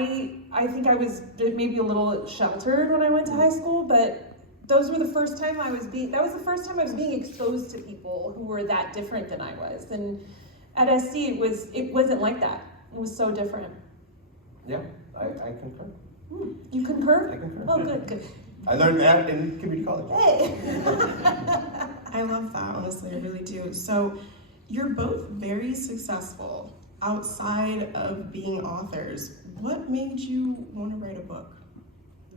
I think I was maybe a little sheltered when I went to high school, but those were the first time I was being exposed to people who were that different than I was. And at SC, it wasn't like that. It was so different. Yeah, I concur. You concur? I concur. Oh, good. I learned that in community college. Hey! I love that, honestly, I really do. So, you're both very successful outside of being authors. What made you want to write a book?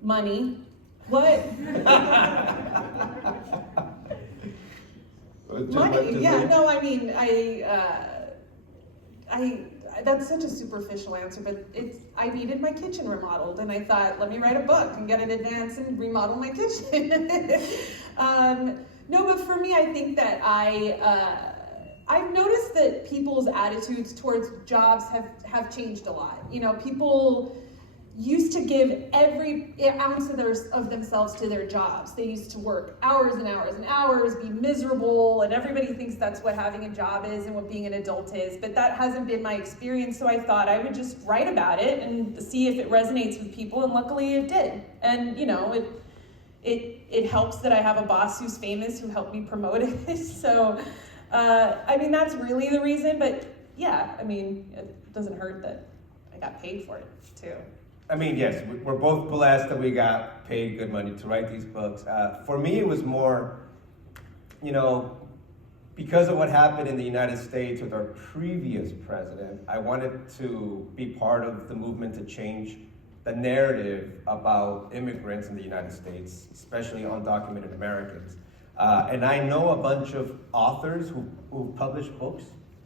Money. What? Money. Yeah. No. I mean, that's such a superficial answer, but I needed my kitchen remodeled, and I thought, let me write a book and get an advance and remodel my kitchen. No, but for me, I think that I've noticed that people's attitudes towards jobs have changed a lot. You know, people used to give every ounce of themselves to their jobs. They used to work hours and hours and hours, be miserable, and everybody thinks that's what having a job is and what being an adult is, but that hasn't been my experience, so I thought I would just write about it and see if it resonates with people, and luckily it did. And, you know, it helps that I have a boss who's famous who helped me promote it, so, I mean, that's really the reason, but yeah, I mean, it doesn't hurt that I got paid for it, too. I mean, yes, we're both blessed that we got paid good money to write these books. For me, it was more, you know, because of what happened in the United States with our previous president, I wanted to be part of the movement to change the narrative about immigrants in the United States, especially undocumented Americans. And I know a bunch of authors who published books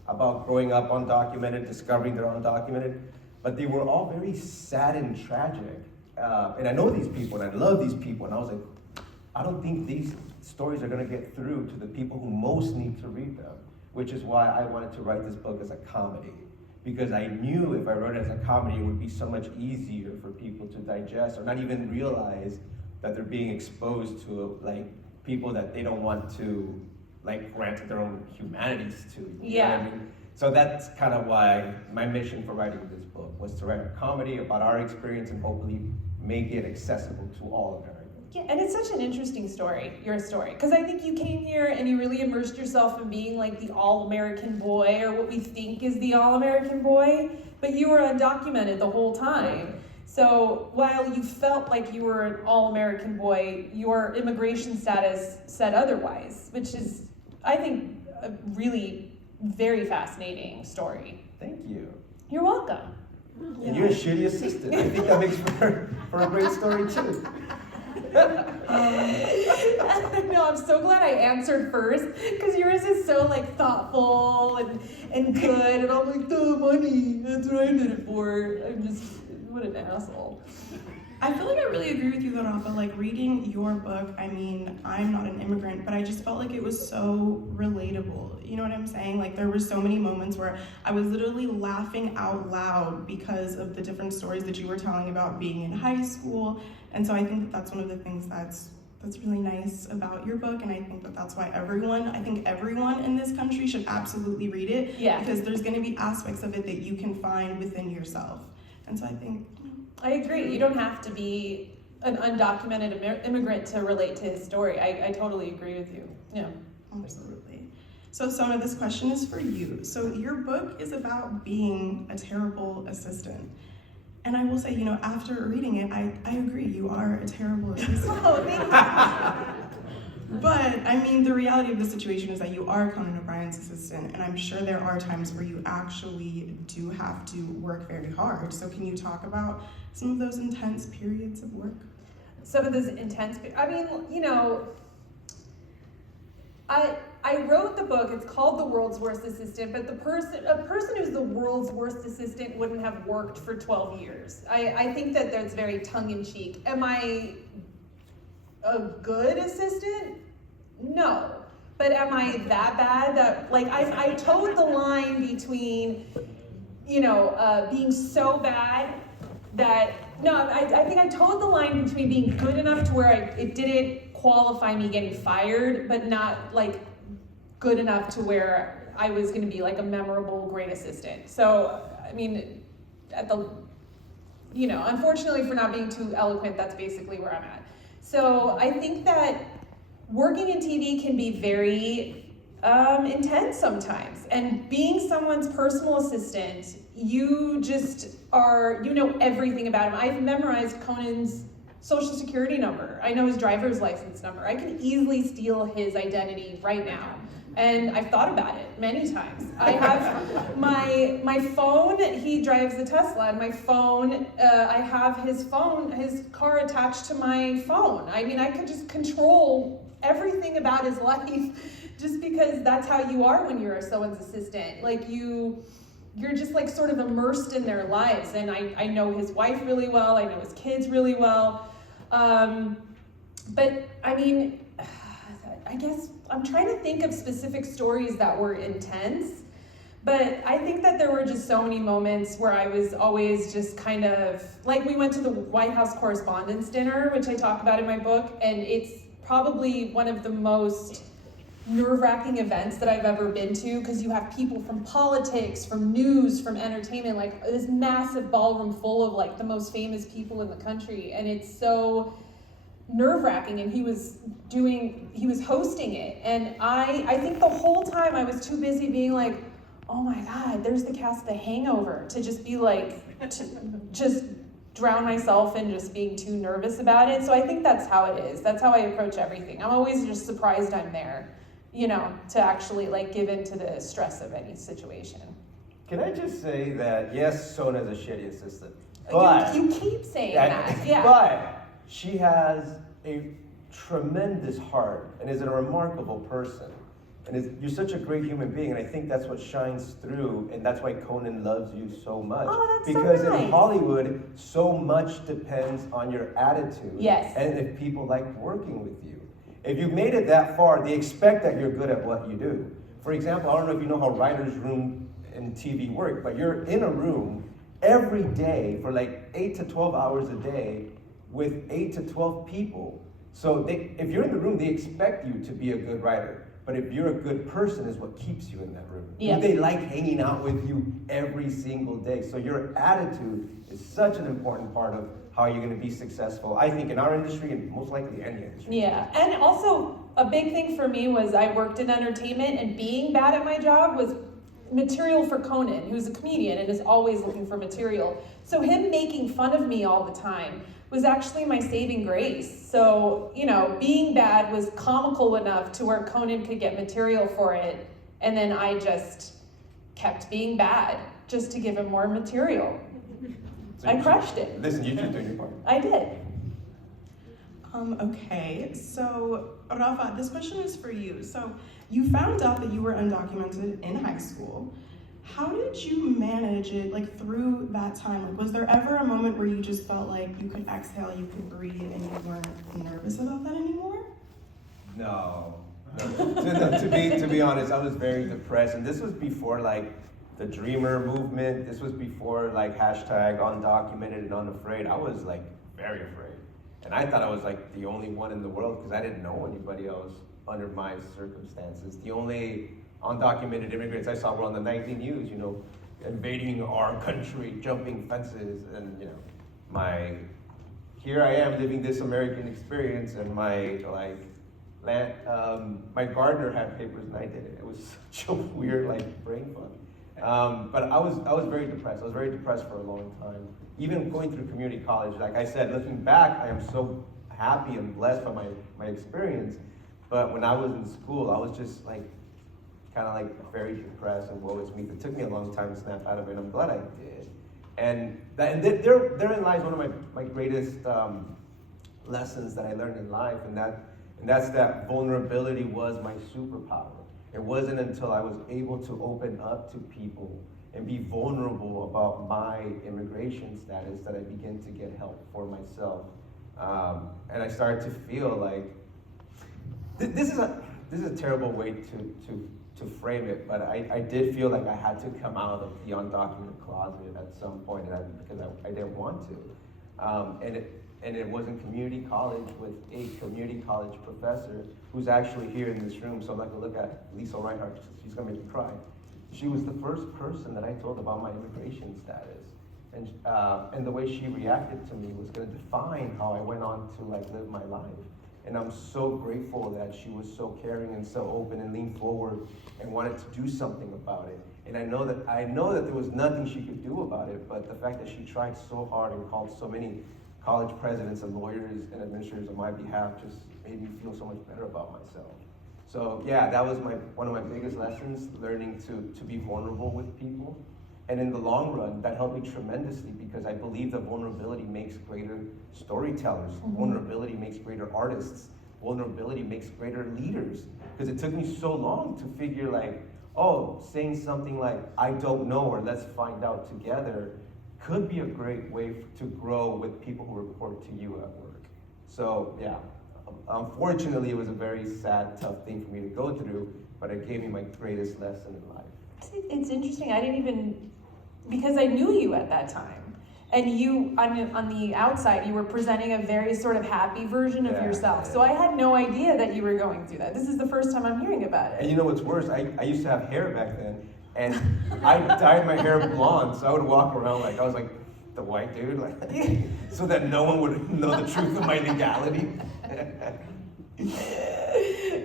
about growing up undocumented, discovering they're undocumented, but they were all very sad and tragic. And I know these people, and I love these people, and I was like, I don't think these stories are gonna get through to the people who most need to read them, which is why I wanted to write this book as a comedy. Because I knew if I wrote it as a comedy, it would be so much easier for people to digest or not even realize that they're being exposed to like people that they don't want to like grant their own humanities to. You know what I mean? So that's kind of why my mission for writing this book was to write a comedy about our experience and hopefully make it accessible to all Americans. Yeah, and it's such an interesting story, your story, because I think you came here and you really immersed yourself in being like the all-American boy, or what we think is the all-American boy, but you were undocumented the whole time. So while you felt like you were an all-American boy, your immigration status said otherwise, which is, I think, a really very fascinating story. Thank you. You're welcome. And you're a shitty assistant. I think that makes for a great story too. No, I'm so glad I answered first, because yours is so like thoughtful and good, and I'm like, the money, that's what I did it for. I'm just, what an asshole. I feel like I really agree with you though, Rafa. Like reading your book, I mean, I'm not an immigrant, but I just felt like it was so relatable. You know what I'm saying? Like there were so many moments where I was literally laughing out loud because of the different stories that you were telling about being in high school. And so I think that that's one of the things that's really nice about your book, and I think that that's why everyone in this country should absolutely read it. Yeah. Because there's going to be aspects of it that you can find within yourself. And so I think, I agree. You don't have to be an undocumented immigrant to relate to his story. I totally agree with you. Yeah. Absolutely. So Sona, this question is for you. So your book is about being a terrible assistant. And I will say, you know, after reading it, I agree, you are a terrible assistant. Oh, thank you. But, I mean, the reality of the situation is that you are Conan O'Brien's assistant, and I'm sure there are times where you actually do have to work very hard. So can you talk about some of those intense periods of work? Some of those intense, I mean, you know, I wrote the book, it's called The World's Worst Assistant, but a person who's the world's worst assistant wouldn't have worked for 12 years. I think that that's very tongue-in-cheek. Am I a good assistant? No. But am I that bad that, like, I towed the line between, you know, being so bad that, no, I think I towed the line between being good enough to where it didn't qualify me getting fired, but not, like, good enough to where I was gonna be, like, a memorable, great assistant. So, I mean, unfortunately for not being too eloquent, that's basically where I'm at. So I think that working in TV can be very intense sometimes. And being someone's personal assistant, you just you know everything about him. I've memorized Conan's social security number. I know his driver's license number. I can easily steal his identity right now. And I've thought about it many times. I have my phone, he drives the Tesla, and my phone, I have his car attached to my phone. I mean, I could just control everything about his life just because that's how you are when you're someone's assistant. Like you're just like sort of immersed in their lives. And I know his wife really well, I know his kids really well. But I mean, I guess I'm trying to think of specific stories that were intense, but I think that there were just so many moments where I was always just kind of, like we went to the White House Correspondents' Dinner, which I talk about in my book, and it's probably one of the most nerve-wracking events that I've ever been to, because you have people from politics, from news, from entertainment, like this massive ballroom full of like the most famous people in the country, and it's so nerve-wracking, and he was hosting it, and I think the whole time I was too busy being like, oh my God, there's the cast of The Hangover, to just be like, to just drown myself in just being too nervous about it. So I think that's how it is. That's how I approach everything. I'm always just surprised I'm there, to actually like give in to the stress of any situation. Can I just say that, yes, Sona's a shitty assistant, but... You keep saying that, yeah. But she has a tremendous heart and is a remarkable person. And you're such a great human being, and I think that's what shines through, and that's why Conan loves you so much. Oh, that's because so nice. In Hollywood, so much depends on your attitude. Yes. And if people like working with you. If you've made it that far, they expect that you're good at what you do. For example, I don't know if you know how writer's room and TV work, but you're in a room every day for like 8 to 12 hours a day with 8 to 12 people. So if you're in the room, they expect you to be a good writer. But if you're a good person is what keeps you in that room. Yep. They like hanging out with you every single day. So your attitude is such an important part of how you're going to be successful, I think, in our industry and most likely any industry. Yeah, and also a big thing for me was I worked in entertainment, and being bad at my job was material for Conan, who's a comedian and is always looking for material. So him making fun of me all the time was actually my saving grace. So, being bad was comical enough to where Conan could get material for it, and then I just kept being bad just to give him more material. So I crushed it. Listen, you just doing your part. I did. Okay, so Rafa, this question is for you. So you found out that you were undocumented in high school. How did you manage it, like, through that time? Like, was there ever a moment where you just felt like you could exhale, you could breathe, and you weren't nervous about that anymore? No. To be honest, I was very depressed, and this was before like the Dreamer movement. This was before like hashtag undocumented and unafraid. I was like very afraid, and I thought I was like the only one in the world because I didn't know anybody else under my circumstances. The only undocumented immigrants I saw were on the nightly news, invading our country, jumping fences, and here I am living this American experience, and my gardener had papers and I didn't. It was such a weird brain fog. But I was very depressed. I was very depressed for a long time. Even going through community college, like I said, looking back, I am so happy and blessed by my experience. But when I was in school, I was just kind of very depressed and woe is me. It took me a long time to snap out of it. I'm glad I did. And therein lies one of my greatest lessons that I learned in life, and that's that vulnerability was my superpower. It wasn't until I was able to open up to people and be vulnerable about my immigration status that I began to get help for myself. And I started to feel like this is a terrible way to frame it, but I did feel like I had to come out of the undocumented closet at some point, because I didn't want to. And it was in community college with a community college professor who's actually here in this room. So I'm not gonna look at Lisa Reinhardt, she's gonna make me cry. She was the first person that I told about my immigration status. And the way she reacted to me was going to define how I went on to like live my life. And I'm so grateful that she was so caring and so open and leaned forward and wanted to do something about it. And I know that there was nothing she could do about it, but the fact that she tried so hard and called so many college presidents and lawyers and administrators on my behalf just made me feel so much better about myself. So yeah, that was one of my biggest lessons, learning to be vulnerable with people. And in the long run, that helped me tremendously because I believe that vulnerability makes greater storytellers. Mm-hmm. Vulnerability makes greater artists. Vulnerability makes greater leaders. Because it took me so long to figure like, oh, saying something like, I don't know, or let's find out together, could be a great way to grow with people who report to you at work. So yeah, unfortunately, it was a very sad, tough thing for me to go through, but it gave me my greatest lesson in life. It's interesting, I didn't even, because I knew you at that time. And you, on the outside, you were presenting a very sort of happy version of yourself. So I had no idea that you were going through that. This is the first time I'm hearing about it. And you know what's worse? I used to have hair back then, and I dyed my hair blonde, so I would walk around like I was like the white dude, like so that no one would know the truth of my legality.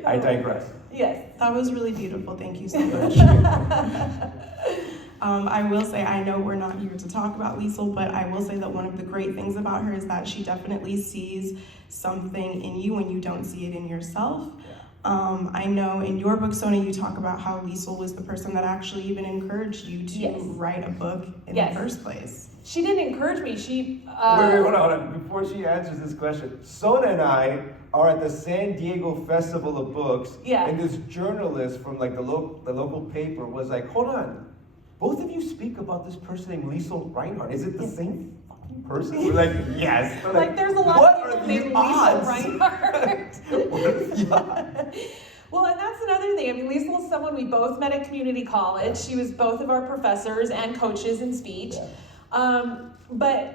I digress. Yes. That was really beautiful. Thank you so much. I will say, I know we're not here to talk about Liesl, but I will say that one of the great things about her is that she definitely sees something in you when you don't see it in yourself. I know in your book, Sona, you talk about how Liesl was the person that actually even encouraged you to write a book in the first place. She didn't encourage me. She Wait, hold on. Before she answers this question, Sona and I are at the San Diego Festival of Books, and this journalist from like the local paper was like, hold on, both of you speak about this person named Liesl Reinhardt. Is it the same fucking person? We're like, yes. We're like there's a lot of people named Liesl Reinhardt. What are the odds? Well, and that's another thing. I mean, Liesl is someone we both met at community college. She was both of our professors and coaches in speech. But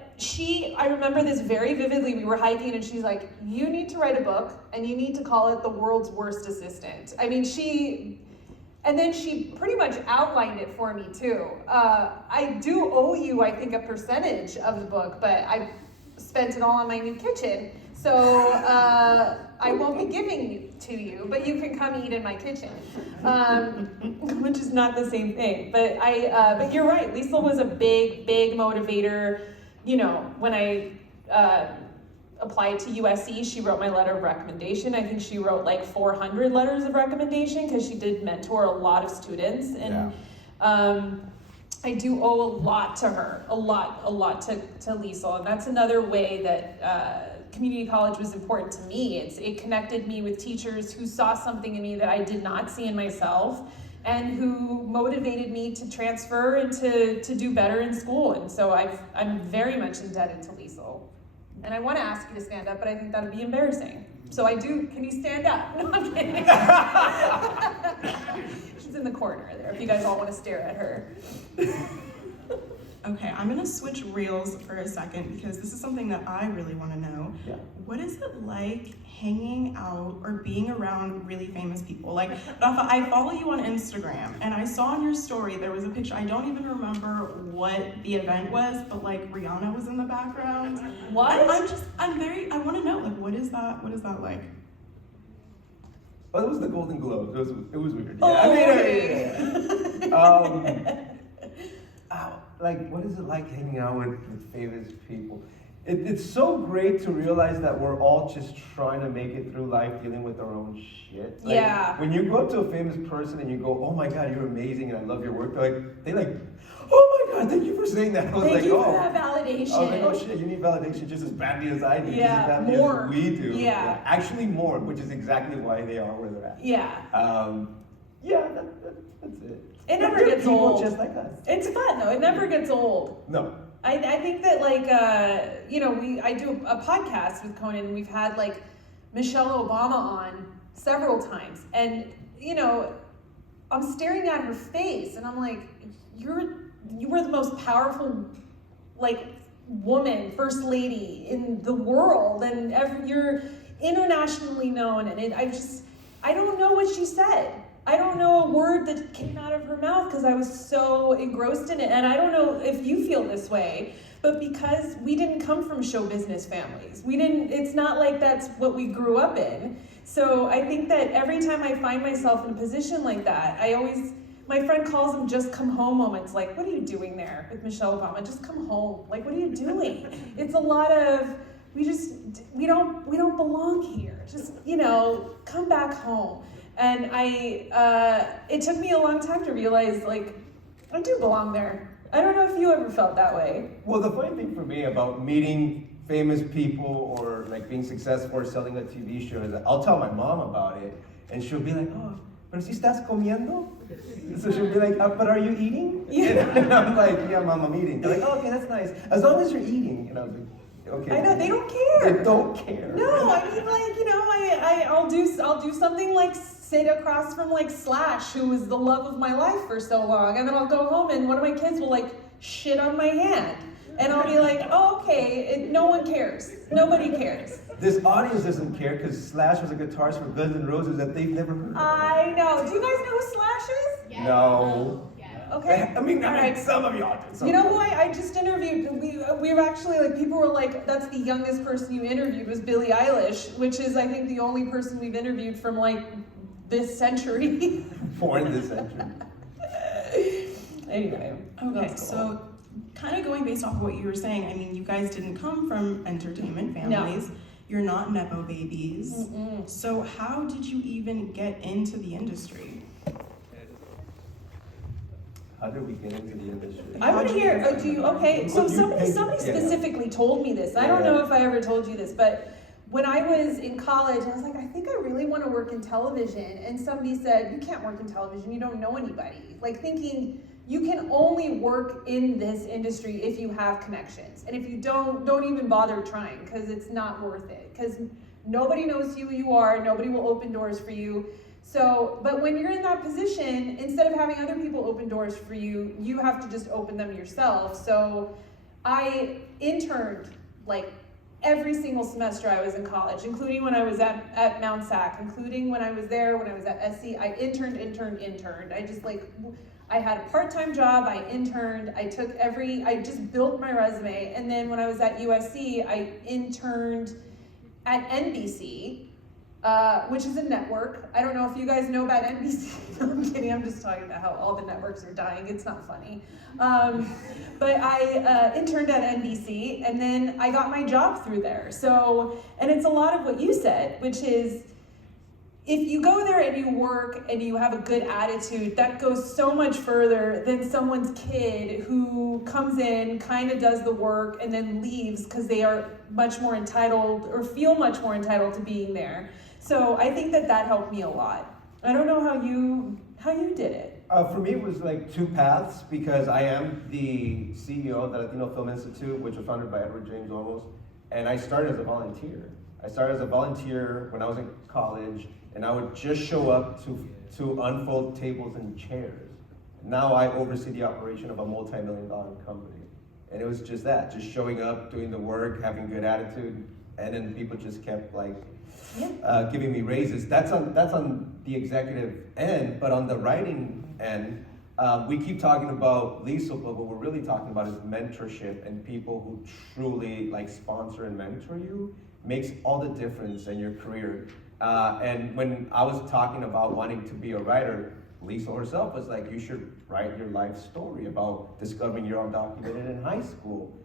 I remember this very vividly. We were hiking and she's like, you need to write a book and you need to call it The World's Worst Assistant. I mean, and then she pretty much outlined it for me too. I do owe you, I think, a percentage of the book, but I spent it all on my new kitchen. So I won't be giving it to you, but you can come eat in my kitchen, which is not the same thing. But but you're right. Liesl was a big motivator. You know, when I applied to USC, she wrote my letter of recommendation. I think she wrote like 400 letters of recommendation because she did mentor a lot of students, and I do owe a lot to her, a lot to Liesl, and that's another way that community college was important to me. It connected me with teachers who saw something in me that I did not see in myself, and who motivated me to transfer and to do better in school. And so I'm very much indebted to Liesl. And I want to ask you to stand up, but I think that would be embarrassing. So can you stand up? No, I'm kidding. She's in the corner there, if you guys all want to stare at her. Okay, I'm gonna switch reels for a second because this is something that I really wanna know. Yeah. What is it like hanging out or being around really famous people? Like, Rafa, I follow you on Instagram and I saw in your story, there was a picture, I don't even remember what the event was, but like Rihanna was in the background. What? I wanna know, like, what is that like? Well, it was the Golden Globes. It was weird. Oh, Like, what is it like hanging out with famous people? It's so great to realize that we're all just trying to make it through life dealing with our own shit. Like, when you go up to a famous person and you go, oh my God, you're amazing and I love your work, they're like, oh my God, thank you for saying that. I was Thank you for that validation. I was like, oh shit, you need validation just as badly as I do, just as badly more. as we do. Yeah. Actually more, which is exactly why they are where they're at. Yeah. That's it. It never gets old. Just like us. It's fun though. It never gets old. No. I think that I do a podcast with Conan, and we've had like Michelle Obama on several times, and I'm staring at her face and I'm like, you were the most powerful woman, first lady in the world, and you're internationally known, and I don't know what she said. I don't know a word that came out of her mouth because I was so engrossed in it. And I don't know if you feel this way, but because we didn't come from show business families, it's not like that's what we grew up in. So I think that every time I find myself in a position like that, my friend calls them just come home moments. Like, what are you doing there with Michelle Obama? Just come home. Like, what are you doing? It's a lot of, we don't belong here. Just, come back home. And it took me a long time to realize, like, I do belong there. I don't know if you ever felt that way. Well, the funny thing for me about meeting famous people or like being successful or selling a TV show is that I'll tell my mom about it and she'll be like, oh, pero si estás comiendo? So she'll be like, but are you eating? Yeah. And I'm like, yeah, Mom, I'm eating. They're like, oh, okay, that's nice. As long as you're eating. And I was like, okay. I know, they don't care. They don't care. No, I mean, like, I'll do something like sit across from like Slash, who was the love of my life for so long, and then I'll go home and one of my kids will like shit on my hand. And I'll be like, oh, okay, no one cares. Nobody cares. This audience doesn't care because Slash was a guitarist for Guns N' Roses that they've never heard of. I know. Do you guys know who Slash is? Yes. No. Okay. I mean, All right. some of y'all do. You know who I just interviewed? We were actually like, people were like, that's the youngest person you interviewed was Billie Eilish, which is I think the only person we've interviewed from like this century. Born this century. Anyway. Okay, that's cool. so kind of going based off of what you were saying, I mean, you guys didn't come from entertainment families. No. You're not Nepo babies. Mm-mm. So how did you even get into the industry? How did we get into the industry? I want to hear. So Well, somebody yeah. specifically told me this. I don't Yeah. know if I ever told you this, but when I was in college, I was like, I think I really want to work in television. And somebody said, you can't work in television. You don't know anybody. Like thinking you can only work in this industry if you have connections, and if you don't even bother trying because it's not worth it. Because nobody knows who you are. Nobody will open doors for you. So, but when you're in that position, instead of having other people open doors for you, you have to just open them yourself. So I interned like every single semester I was in college, including when I was at Mount Sac, including when I was there, when I was at SC, I interned. I had a part-time job, I interned, I just built my resume, and then when I was at USC, I interned at NBC, which is a network. I don't know if you guys know about NBC. No, I'm kidding. I'm just talking about how all the networks are dying. It's not funny. But I interned at NBC, and then I got my job through there. So, and it's a lot of what you said, which is, if you go there and you work and you have a good attitude, that goes so much further than someone's kid who comes in, kind of does the work, and then leaves because they are much more entitled or feel much more entitled to being there. So I think that helped me a lot. I don't know how you did it. For me, it was like two paths because I am the CEO of the Latino Film Institute, which was founded by Edward James Olmos, and I started as a volunteer. I started as a volunteer when I was in college, and I would just show up to unfold tables and chairs. Now I oversee the operation of a multi-million-dollar company. And it was just that, just showing up, doing the work, having good attitude, and then people just kept like giving me raises. That's on the executive end, but on the writing end, we keep talking about Lisa, but what we're really talking about is mentorship, and people who truly like sponsor and mentor you makes all the difference in your career. And when I was talking about wanting to be a writer, Lisa herself was like, you should write your life story about discovering you're undocumented in high school,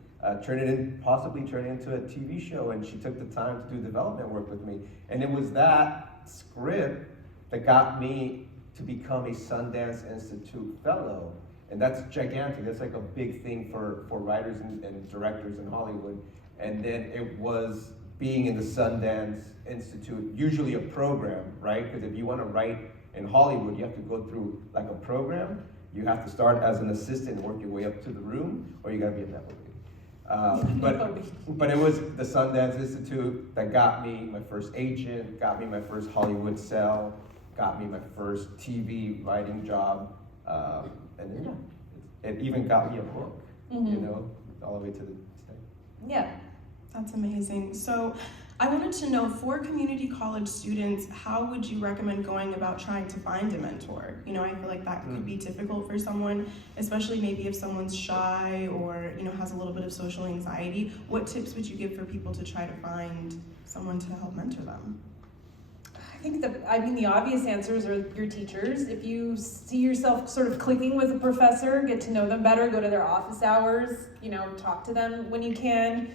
possibly turn it into a TV show. And she took the time to do development work with me. And it was that script that got me to become a Sundance Institute fellow. And that's gigantic. That's like a big thing for writers and directors in Hollywood. And then it was being in the Sundance Institute, usually a program, right? Because if you want to write in Hollywood, you have to go through like a program. You have to start as an assistant and work your way up to the room, or you got to be a Nepo baby. But it was the Sundance Institute that got me my first agent, got me my first Hollywood sell, got me my first TV writing job, and then it even got me a book, you know, all the way to the state. Yeah. That's amazing. So I wanted to know, for community college students, how would you recommend going about trying to find a mentor? You know, I feel like that could be difficult for someone, especially maybe if someone's shy or, you know, has a little bit of social anxiety. What tips would you give for people to try to find someone to help mentor them? I think the obvious answers are your teachers. If you see yourself sort of clicking with a professor, get to know them better, go to their office hours, you know, talk to them when you can.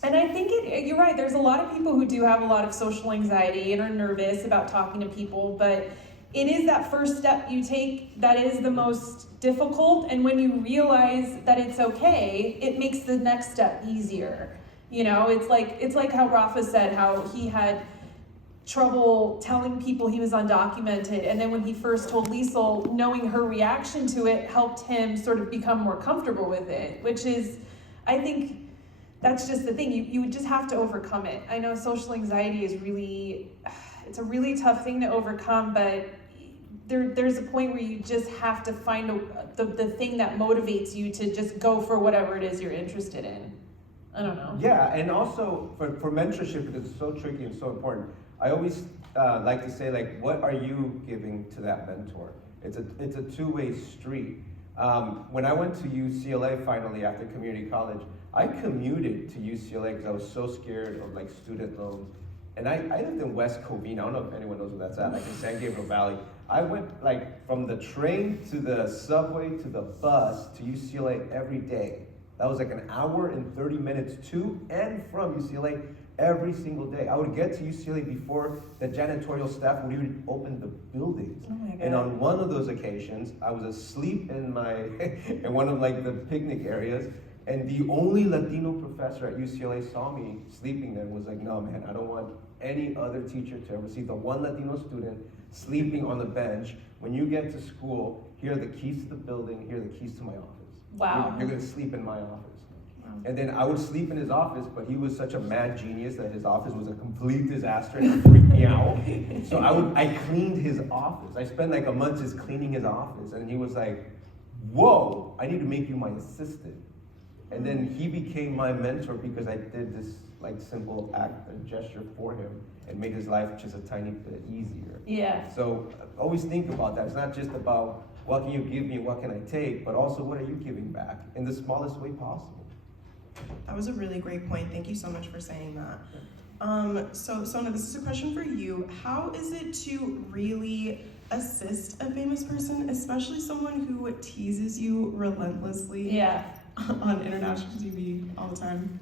And I think you're right, there's a lot of people who do have a lot of social anxiety and are nervous about talking to people, but it is that first step you take that is the most difficult, and when you realize that it's okay, it makes the next step easier. You know, it's like how Rafa said how he had trouble telling people he was undocumented, and then when he first told Liesl, knowing her reaction to it helped him sort of become more comfortable with it, which is, I think, that's just the thing, you would just have to overcome it. I know social anxiety is it's a really tough thing to overcome, but there's a point where you just have to find the thing that motivates you to just go for whatever it is you're interested in. I don't know. Yeah, and also for mentorship, because it's so tricky and so important, I always like to say, like, what are you giving to that mentor? It's a two-way street. When I went to UCLA finally after community college, I commuted to UCLA because I was so scared of like student loans. And I lived in West Covina. I don't know if anyone knows where that's at, like in San Gabriel Valley. I went like from the train to the subway to the bus to UCLA every day. That was like an hour and 30 minutes to and from UCLA every single day. I would get to UCLA before the janitorial staff would even open the buildings. Oh my God. And on one of those occasions, I was asleep in in one of like the picnic areas, and the only Latino professor at UCLA saw me sleeping there and was like, no man, I don't want any other teacher to ever see the one Latino student sleeping on the bench. When you get to school, here are the keys to the building, here are the keys to my office. Wow. You're gonna sleep in my office. And then I would sleep in his office, but he was such a mad genius that his office was a complete disaster and it freaked me out. So I cleaned his office. I spent like a month just cleaning his office, and he was like, whoa, I need to make you my assistant. And then he became my mentor because I did this like simple act and gesture for him and made his life just a tiny bit easier. Yeah. So always think about that. It's not just about what can you give me and what can I take, but also what are you giving back in the smallest way possible. That was a really great point. Thank you so much for saying that. So Sona, this is a question for you. How is it to really assist a famous person, especially someone who teases you relentlessly? Yeah. On international TV all the time?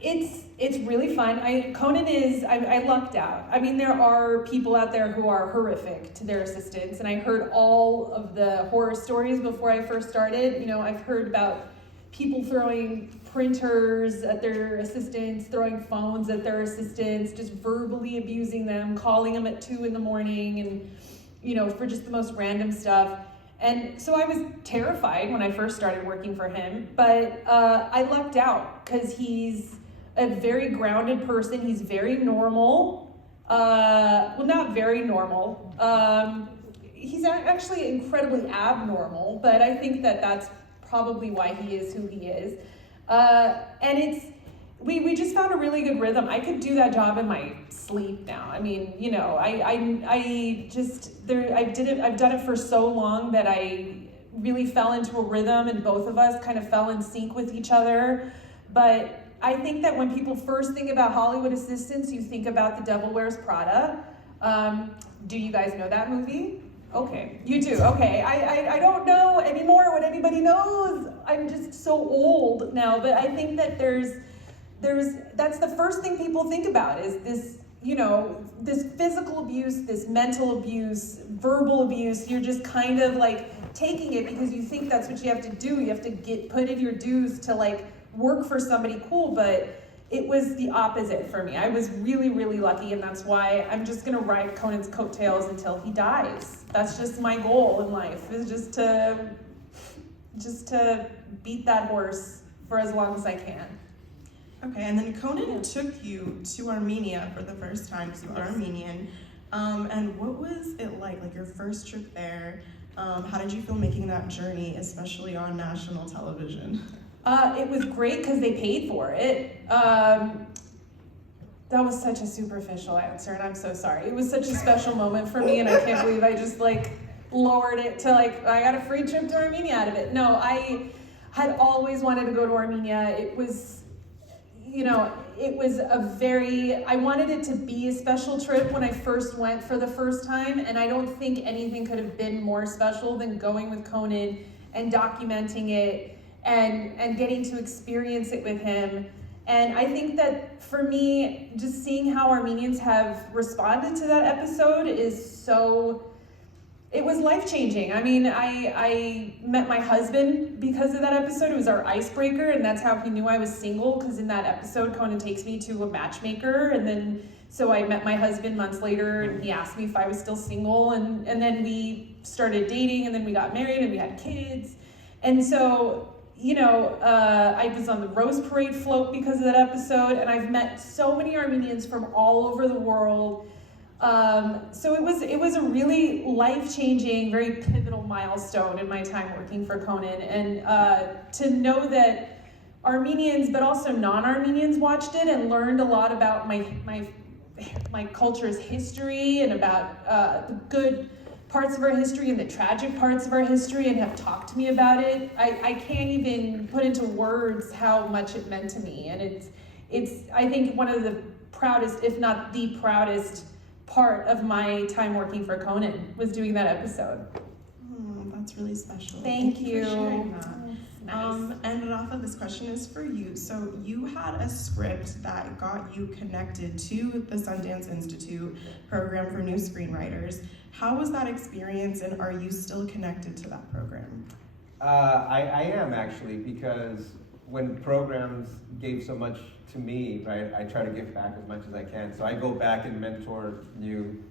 It's really fun. I lucked out. I mean, there are people out there who are horrific to their assistants, and I heard all of the horror stories before I first started. You know, I've heard about people throwing printers at their assistants, throwing phones at their assistants, just verbally abusing them, calling them at 2 a.m, and, you know, for just the most random stuff. And so I was terrified when I first started working for him, but I lucked out because he's a very grounded person. He's very normal. Well, not very normal. He's actually incredibly abnormal, but I think that that's probably why he is who he is. And we just found a really good rhythm. I could do that job in my sleep now. I mean, you know, I've done it for so long that I really fell into a rhythm, and both of us kind of fell in sync with each other. But I think that when people first think about Hollywood assistants, you think about The Devil Wears Prada. Do you guys know that movie? Okay, you do. Okay, I don't know anymore what anybody knows. I'm just so old now, but I think that that's the first thing people think about is this, you know, this physical abuse, this mental abuse, verbal abuse. You're just kind of like taking it because you think that's what you have to do. You have to put in your dues to like work for somebody cool, but it was the opposite for me. I was really, really lucky, and that's why I'm just gonna ride Conan's coattails until he dies. That's just my goal in life, is just to beat that horse for as long as I can. Okay, and then Conan took you to Armenia for the first time because you are Armenian. And what was it like your first trip there? How did you feel making that journey, especially on national television? It was great because they paid for it. That was such a superficial answer, and I'm so sorry. It was such a special moment for me, and I can't believe I just like lowered it to like, I got a free trip to Armenia out of it. No, I had always wanted to go to Armenia. It was, you know, it was a very, I wanted it to be a special trip when I first went for the first time, and I don't think anything could have been more special than going with Conan and documenting it and getting to experience it with him. And I think that for me, just seeing how Armenians have responded to that episode is so, it was life-changing. I mean, I met my husband because of that episode. It was our icebreaker, and that's how he knew I was single, because in that episode, Conan takes me to a matchmaker, and then, so I met my husband months later, and he asked me if I was still single, and then we started dating, and then we got married, and we had kids. And so, you know, I was on the Rose Parade float because of that episode, and I've met so many Armenians from all over the world. So it was a really life-changing, very pivotal milestone in my time working for Conan, and to know that Armenians, but also non-Armenians, watched it and learned a lot about my culture's history and about the good parts of our history and the tragic parts of our history, and have talked to me about it. I can't even put into words how much it meant to me, and it's I think one of the proudest, if not the proudest, part of my time working for Conan was doing that episode. That's really special. Thank you you. for sharing that. Nice. And Rafa, this question is for you. So you had a script that got you connected to the Sundance Institute program for new screenwriters. How was that experience, and are you still connected to that program? I am actually, because when programs gave so much to me, right, I try to give back as much as I can. So I go back and mentor new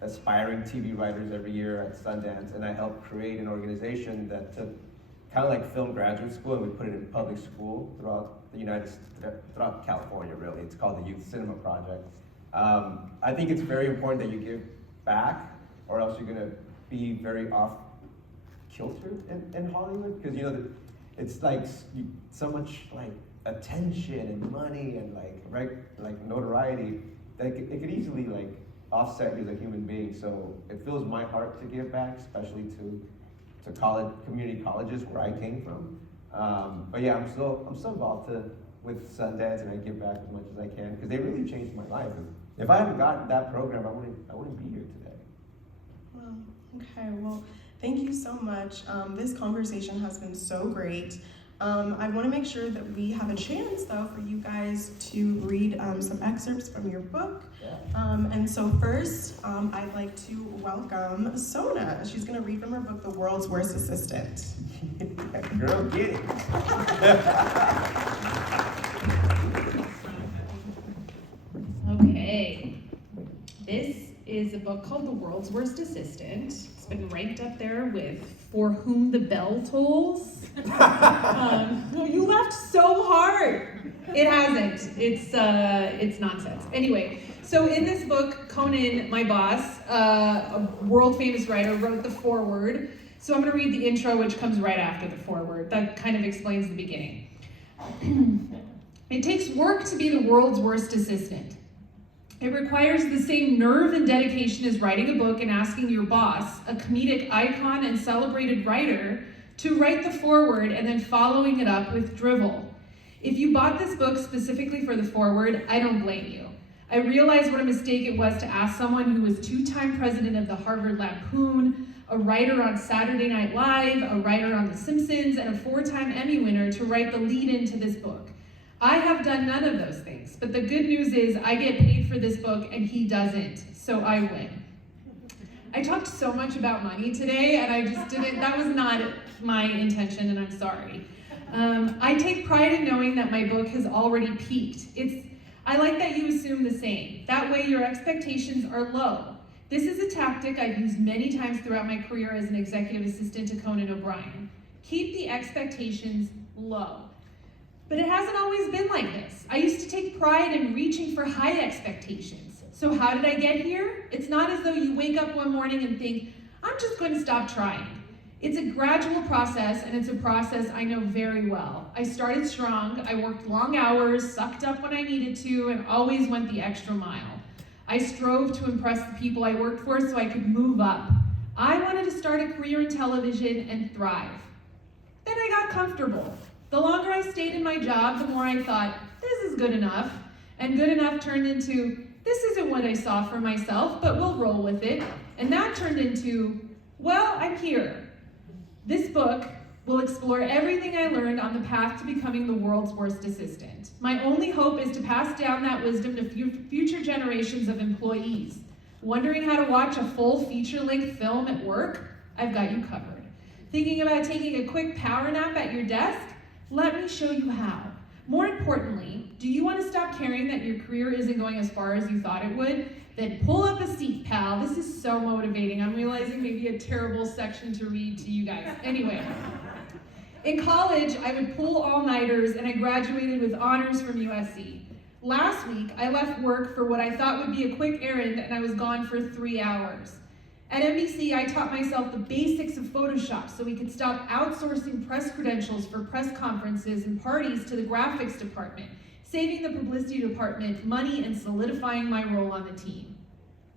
aspiring TV writers every year at Sundance, and I help create an organization that took kind of like film graduate school, and we put it in public school throughout throughout California, really. It's called the Youth Cinema Project. I think it's very important that you give back, or else you're gonna be very off kilter in Hollywood, because you know it's like so much like attention and money and like notoriety that it could easily like offset you as a human being. So it fills my heart to give back, especially to community colleges where I came from. But yeah, I'm still involved with Sundance, and I give back as much as I can, because they really changed my life. If I hadn't gotten that program, I wouldn't be here today. Well, okay, well, thank you so much. This conversation has been so great. I want to make sure that we have a chance, though, for you guys to read some excerpts from your book. Yeah. And so first, I'd like to welcome Sona. She's going to read from her book, The World's Worst Assistant. Girl, get it. Okay. This is a book called The World's Worst Assistant. It's been ranked up there with For Whom the Bell Tolls. Well, you laughed so hard. It hasn't. It's nonsense. Anyway, so in this book, Conan, my boss, a world famous writer, wrote the foreword. So I'm going to read the intro, which comes right after the foreword. That kind of explains the beginning. It takes work to be the world's worst assistant. It requires the same nerve and dedication as writing a book and asking your boss, a comedic icon and celebrated writer, to write the foreword and then following it up with drivel. If you bought this book specifically for the foreword, I don't blame you. I realize what a mistake it was to ask someone who was two-time president of the Harvard Lampoon, a writer on Saturday Night Live, a writer on The Simpsons, and a 4-time Emmy winner to write the lead-in to this book. I have done none of those things, but the good news is I get paid for this book and he doesn't, so I win. I talked so much about money today, and I just didn't, that was not my intention, and I'm sorry. I take pride in knowing that my book has already peaked. I like that you assume the same. That way your expectations are low. This is a tactic I've used many times throughout my career as an executive assistant to Conan O'Brien. Keep the expectations low. But it hasn't always been like this. I used to take pride in reaching for high expectations. So how did I get here? It's not as though you wake up one morning and think, I'm just going to stop trying. It's a gradual process, and it's a process I know very well. I started strong, I worked long hours, sucked up when I needed to, and always went the extra mile. I strove to impress the people I worked for so I could move up. I wanted to start a career in television and thrive. Then I got comfortable. The longer I stayed in my job, the more I thought, this is good enough. And good enough turned into, this isn't what I saw for myself, but we'll roll with it. And that turned into, well, I'm here. This book will explore everything I learned on the path to becoming the world's worst assistant. My only hope is to pass down that wisdom to future generations of employees. Wondering how to watch a full feature-length film at work? I've got you covered. Thinking about taking a quick power nap at your desk? Let me show you how. More importantly, do you want to stop caring that your career isn't going as far as you thought it would? Then pull up a seat, pal. This is so motivating. I'm realizing maybe a terrible section to read to you guys. Anyway, in college, I would pull all-nighters, and I graduated with honors from USC. Last week, I left work for what I thought would be a quick errand, and I was gone for 3 hours. At NBC, I taught myself the basics of Photoshop so we could stop outsourcing press credentials for press conferences and parties to the graphics department, saving the publicity department money and solidifying my role on the team.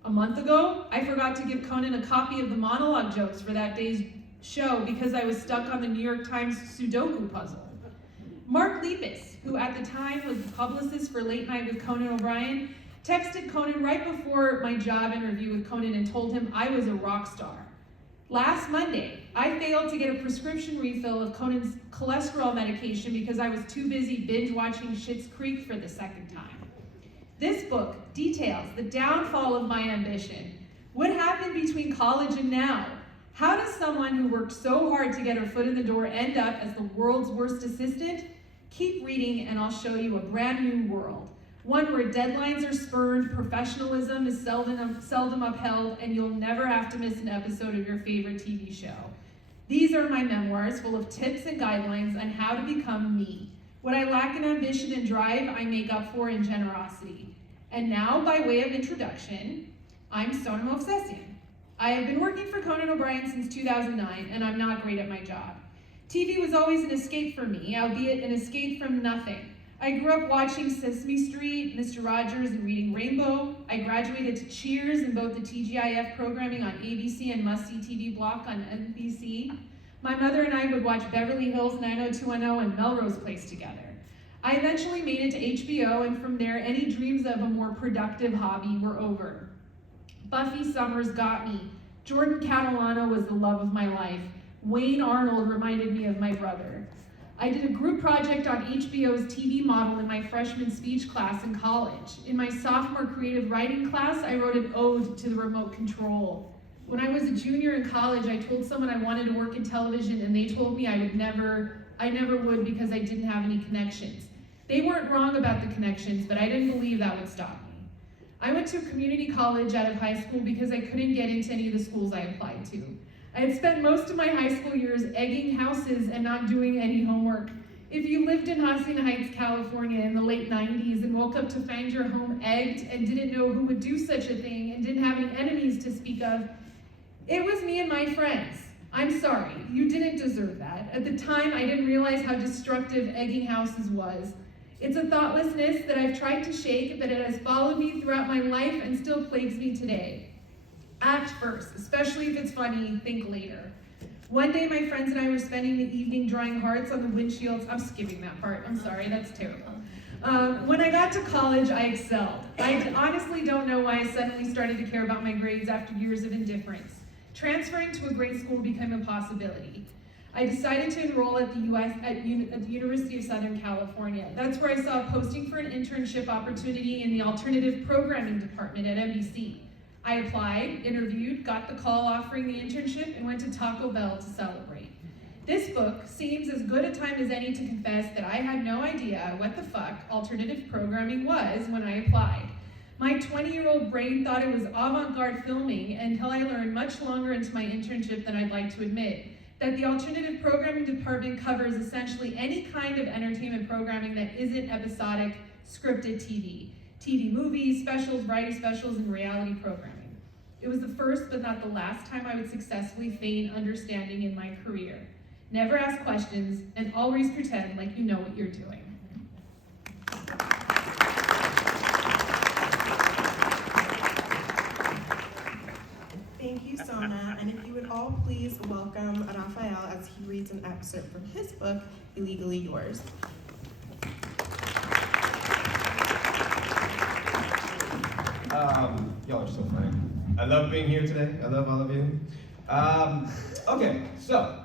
A month ago, I forgot to give Conan a copy of the monologue jokes for that day's show because I was stuck on the New York Times Sudoku puzzle. Mark Lippis, who at the time was the publicist for Late Night with Conan O'Brien, texted Conan right before my job interview with Conan and told him I was a rock star. Last Monday, I failed to get a prescription refill of Conan's cholesterol medication because I was too busy binge watching Schitt's Creek for the second time. This book details the downfall of my ambition. What happened between college and now? How does someone who worked so hard to get her foot in the door end up as the world's worst assistant? Keep reading and I'll show you a brand new world. One where deadlines are spurned, professionalism is seldom upheld, and you'll never have to miss an episode of your favorite TV show. These are my memoirs full of tips and guidelines on how to become me. What I lack in ambition and drive, I make up for in generosity. And now, by way of introduction, I'm Sona Movsesian. I have been working for Conan O'Brien since 2009, and I'm not great at my job. TV was always an escape for me, albeit an escape from nothing. I grew up watching Sesame Street, Mr. Rogers, and reading Rainbow. I graduated to Cheers in both the TGIF programming on ABC and must-see TV block on NBC. My mother and I would watch Beverly Hills 90210 and Melrose Place together. I eventually made it to HBO, and from there, any dreams of a more productive hobby were over. Buffy Summers got me. Jordan Catalano was the love of my life. Wayne Arnold reminded me of my brother. I did a group project on HBO's TV model in my freshman speech class in college. In my sophomore creative writing class, I wrote an ode to the remote control. When I was a junior in college, I told someone I wanted to work in television, and they told me I never would because I didn't have any connections. They weren't wrong about the connections, but I didn't believe that would stop me. I went to a community college out of high school because I couldn't get into any of the schools I applied to. I had spent most of my high school years egging houses and not doing any homework. If you lived in Hacienda Heights, California in the late 90s and woke up to find your home egged and didn't know who would do such a thing and didn't have any enemies to speak of, it was me and my friends. I'm sorry, you didn't deserve that. At the time, I didn't realize how destructive egging houses was. It's a thoughtlessness that I've tried to shake, but it has followed me throughout my life and still plagues me today. Act first, especially if it's funny, think later. One day my friends and I were spending the evening drawing hearts on the windshields. I'm skipping that part, I'm sorry, that's terrible. When I got to college, I excelled. I honestly don't know why I suddenly started to care about my grades after years of indifference. Transferring to a great school became a possibility. I decided to enroll at the University of Southern California. That's where I saw a posting for an internship opportunity in the alternative programming department at NBC. I applied, interviewed, got the call offering the internship, and went to Taco Bell to celebrate. This book seems as good a time as any to confess that I had no idea what the fuck alternative programming was when I applied. My 20-year-old brain thought it was avant-garde filming until I learned much longer into my internship than I'd like to admit, that the alternative programming department covers essentially any kind of entertainment programming that isn't episodic, scripted TV. TV movies, specials, variety specials, and reality programming. It was the first but not the last time I would successfully feign understanding in my career. Never ask questions and always pretend like you know what you're doing. Thank you, Sona. And if you would all please welcome Rafael as he reads an excerpt from his book, Illegally Yours. Y'all are so funny. I love being here today. I love all of you. Okay, so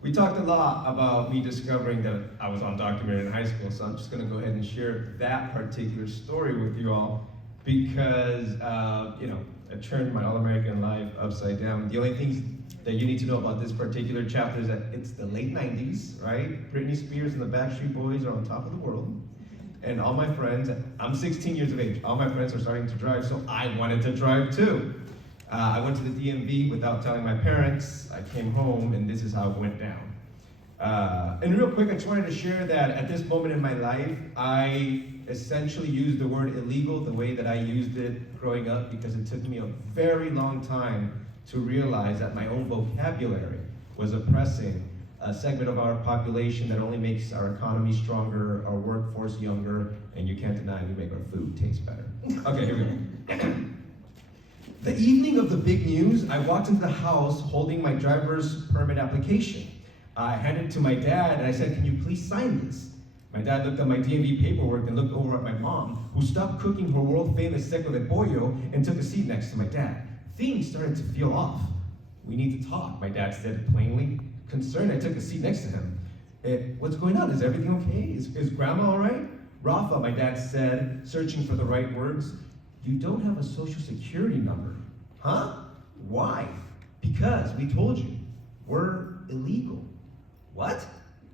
we talked a lot about me discovering that I was undocumented in high school, so I'm just gonna go ahead and share that particular story with you all because, I turned my all-American life upside down. The only things that you need to know about this particular chapter is that it's the late 90s, right? Britney Spears and the Backstreet Boys are on top of the world. And all my friends, I'm 16 years of age, all my friends are starting to drive, so I wanted to drive too. I went to the DMV without telling my parents. I came home, and this is how it went down. And real quick, I just wanted to share that at this moment in my life, I essentially used the word illegal the way that I used it growing up because it took me a very long time to realize that my own vocabulary was oppressing a segment of our population that only makes our economy stronger, our workforce younger, and you can't deny we make our food taste better. Okay, here we go. The evening of the big news, I walked into the house holding my driver's permit application. I handed it to my dad and I said, "Can you please sign this?" My dad looked at my DMV paperwork and looked over at my mom, who stopped cooking her world-famous seco de pollo and took a seat next to my dad. Things started to feel off. "We need to talk," my dad said plainly. Concerned, I took a seat next to him. "What's going on? Is everything okay? Is grandma all right?" "Rafa," my dad said, searching for the right words, "you don't have a social security number." "Huh? Why?" "Because we told you, we're illegal." "What?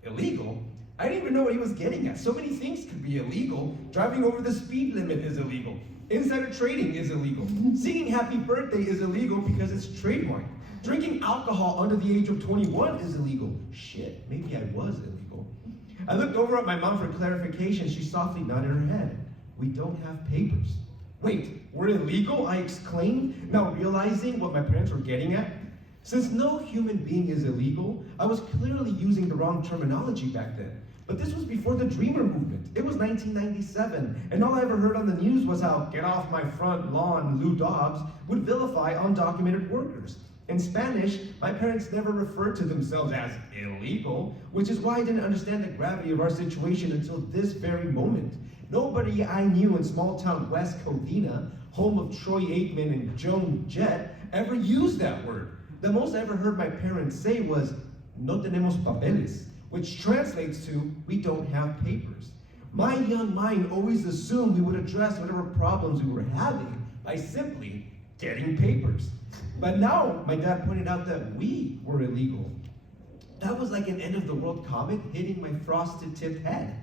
Illegal?" I didn't even know what he was getting at. So many things could be illegal. Driving over the speed limit is illegal. Insider trading is illegal. Singing happy birthday is illegal because it's trademarked. Drinking alcohol under the age of 21 is illegal. Shit, maybe I was illegal. I looked over at my mom for clarification. She softly nodded her head. "We don't have papers." "Wait, we're illegal?" I exclaimed, now realizing what my parents were getting at. Since no human being is illegal, I was clearly using the wrong terminology back then. But this was before the Dreamer movement. It was 1997, and all I ever heard on the news was how "get off my front lawn, Lou Dobbs" would vilify undocumented workers. In Spanish, my parents never referred to themselves as illegal, which is why I didn't understand the gravity of our situation until this very moment. Nobody I knew in small-town West Covina, home of Troy Aikman and Joan Jett, ever used that word. The most I ever heard my parents say was, "No tenemos papeles," which translates to, "we don't have papers." My young mind always assumed we would address whatever problems we were having by simply getting papers. But now, my dad pointed out that we were illegal. That was like an end-of-the-world comet hitting my frosted-tipped head.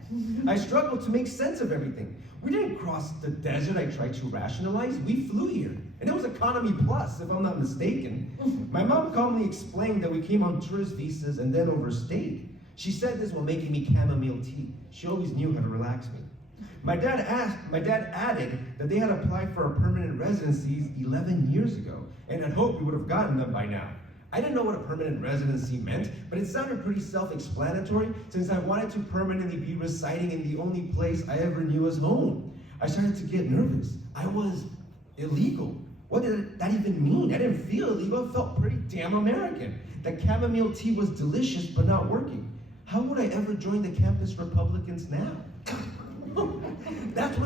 I struggled to make sense of everything. We didn't cross the desert I tried to rationalize. We flew here. And it was economy plus, if I'm not mistaken. My mom calmly explained that we came on tourist visas and then overstayed. She said this while making me chamomile tea. She always knew how to relax me. My dad added that they had applied for our permanent residencies 11 years ago and had hoped we would have gotten them by now. I didn't know what a permanent residency meant, but it sounded pretty self-explanatory since I wanted to permanently be residing in the only place I ever knew as home. I started to get nervous. I was illegal. What did that even mean? I didn't feel illegal. I felt pretty damn American. The chamomile tea was delicious but not working. How would I ever join the campus Republicans now? That's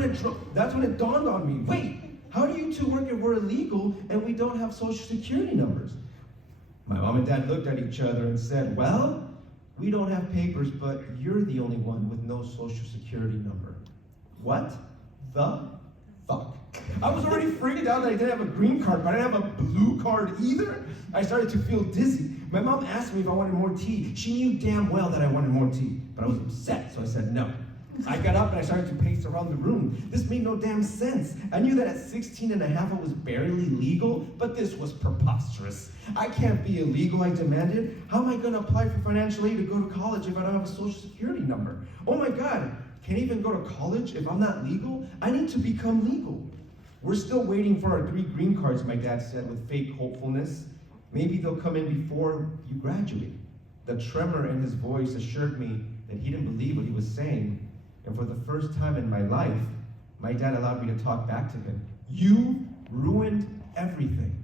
when it dawned on me. Wait, how do you two work if we're illegal and we don't have social security numbers? My mom and dad looked at each other and said, "Well, we don't have papers, but you're the only one with no social security number." What the fuck? I was already freaked out that I didn't have a green card, but I didn't have a blue card either. I started to feel dizzy. My mom asked me if I wanted more tea. She knew damn well that I wanted more tea, but I was upset, so I said no. I got up and I started to pace around the room. This made no damn sense. I knew that at 16 and a half I was barely legal, but this was preposterous. I can't be illegal, I demanded. How am I gonna apply for financial aid to go to college if I don't have a social security number? Oh my God, can't even go to college if I'm not legal? I need to become legal. We're still waiting for our 3 green cards, my dad said with fake hopefulness. Maybe they'll come in before you graduate. The tremor in his voice assured me that he didn't believe what he was saying. And for the first time in my life, my dad allowed me to talk back to him. You ruined everything.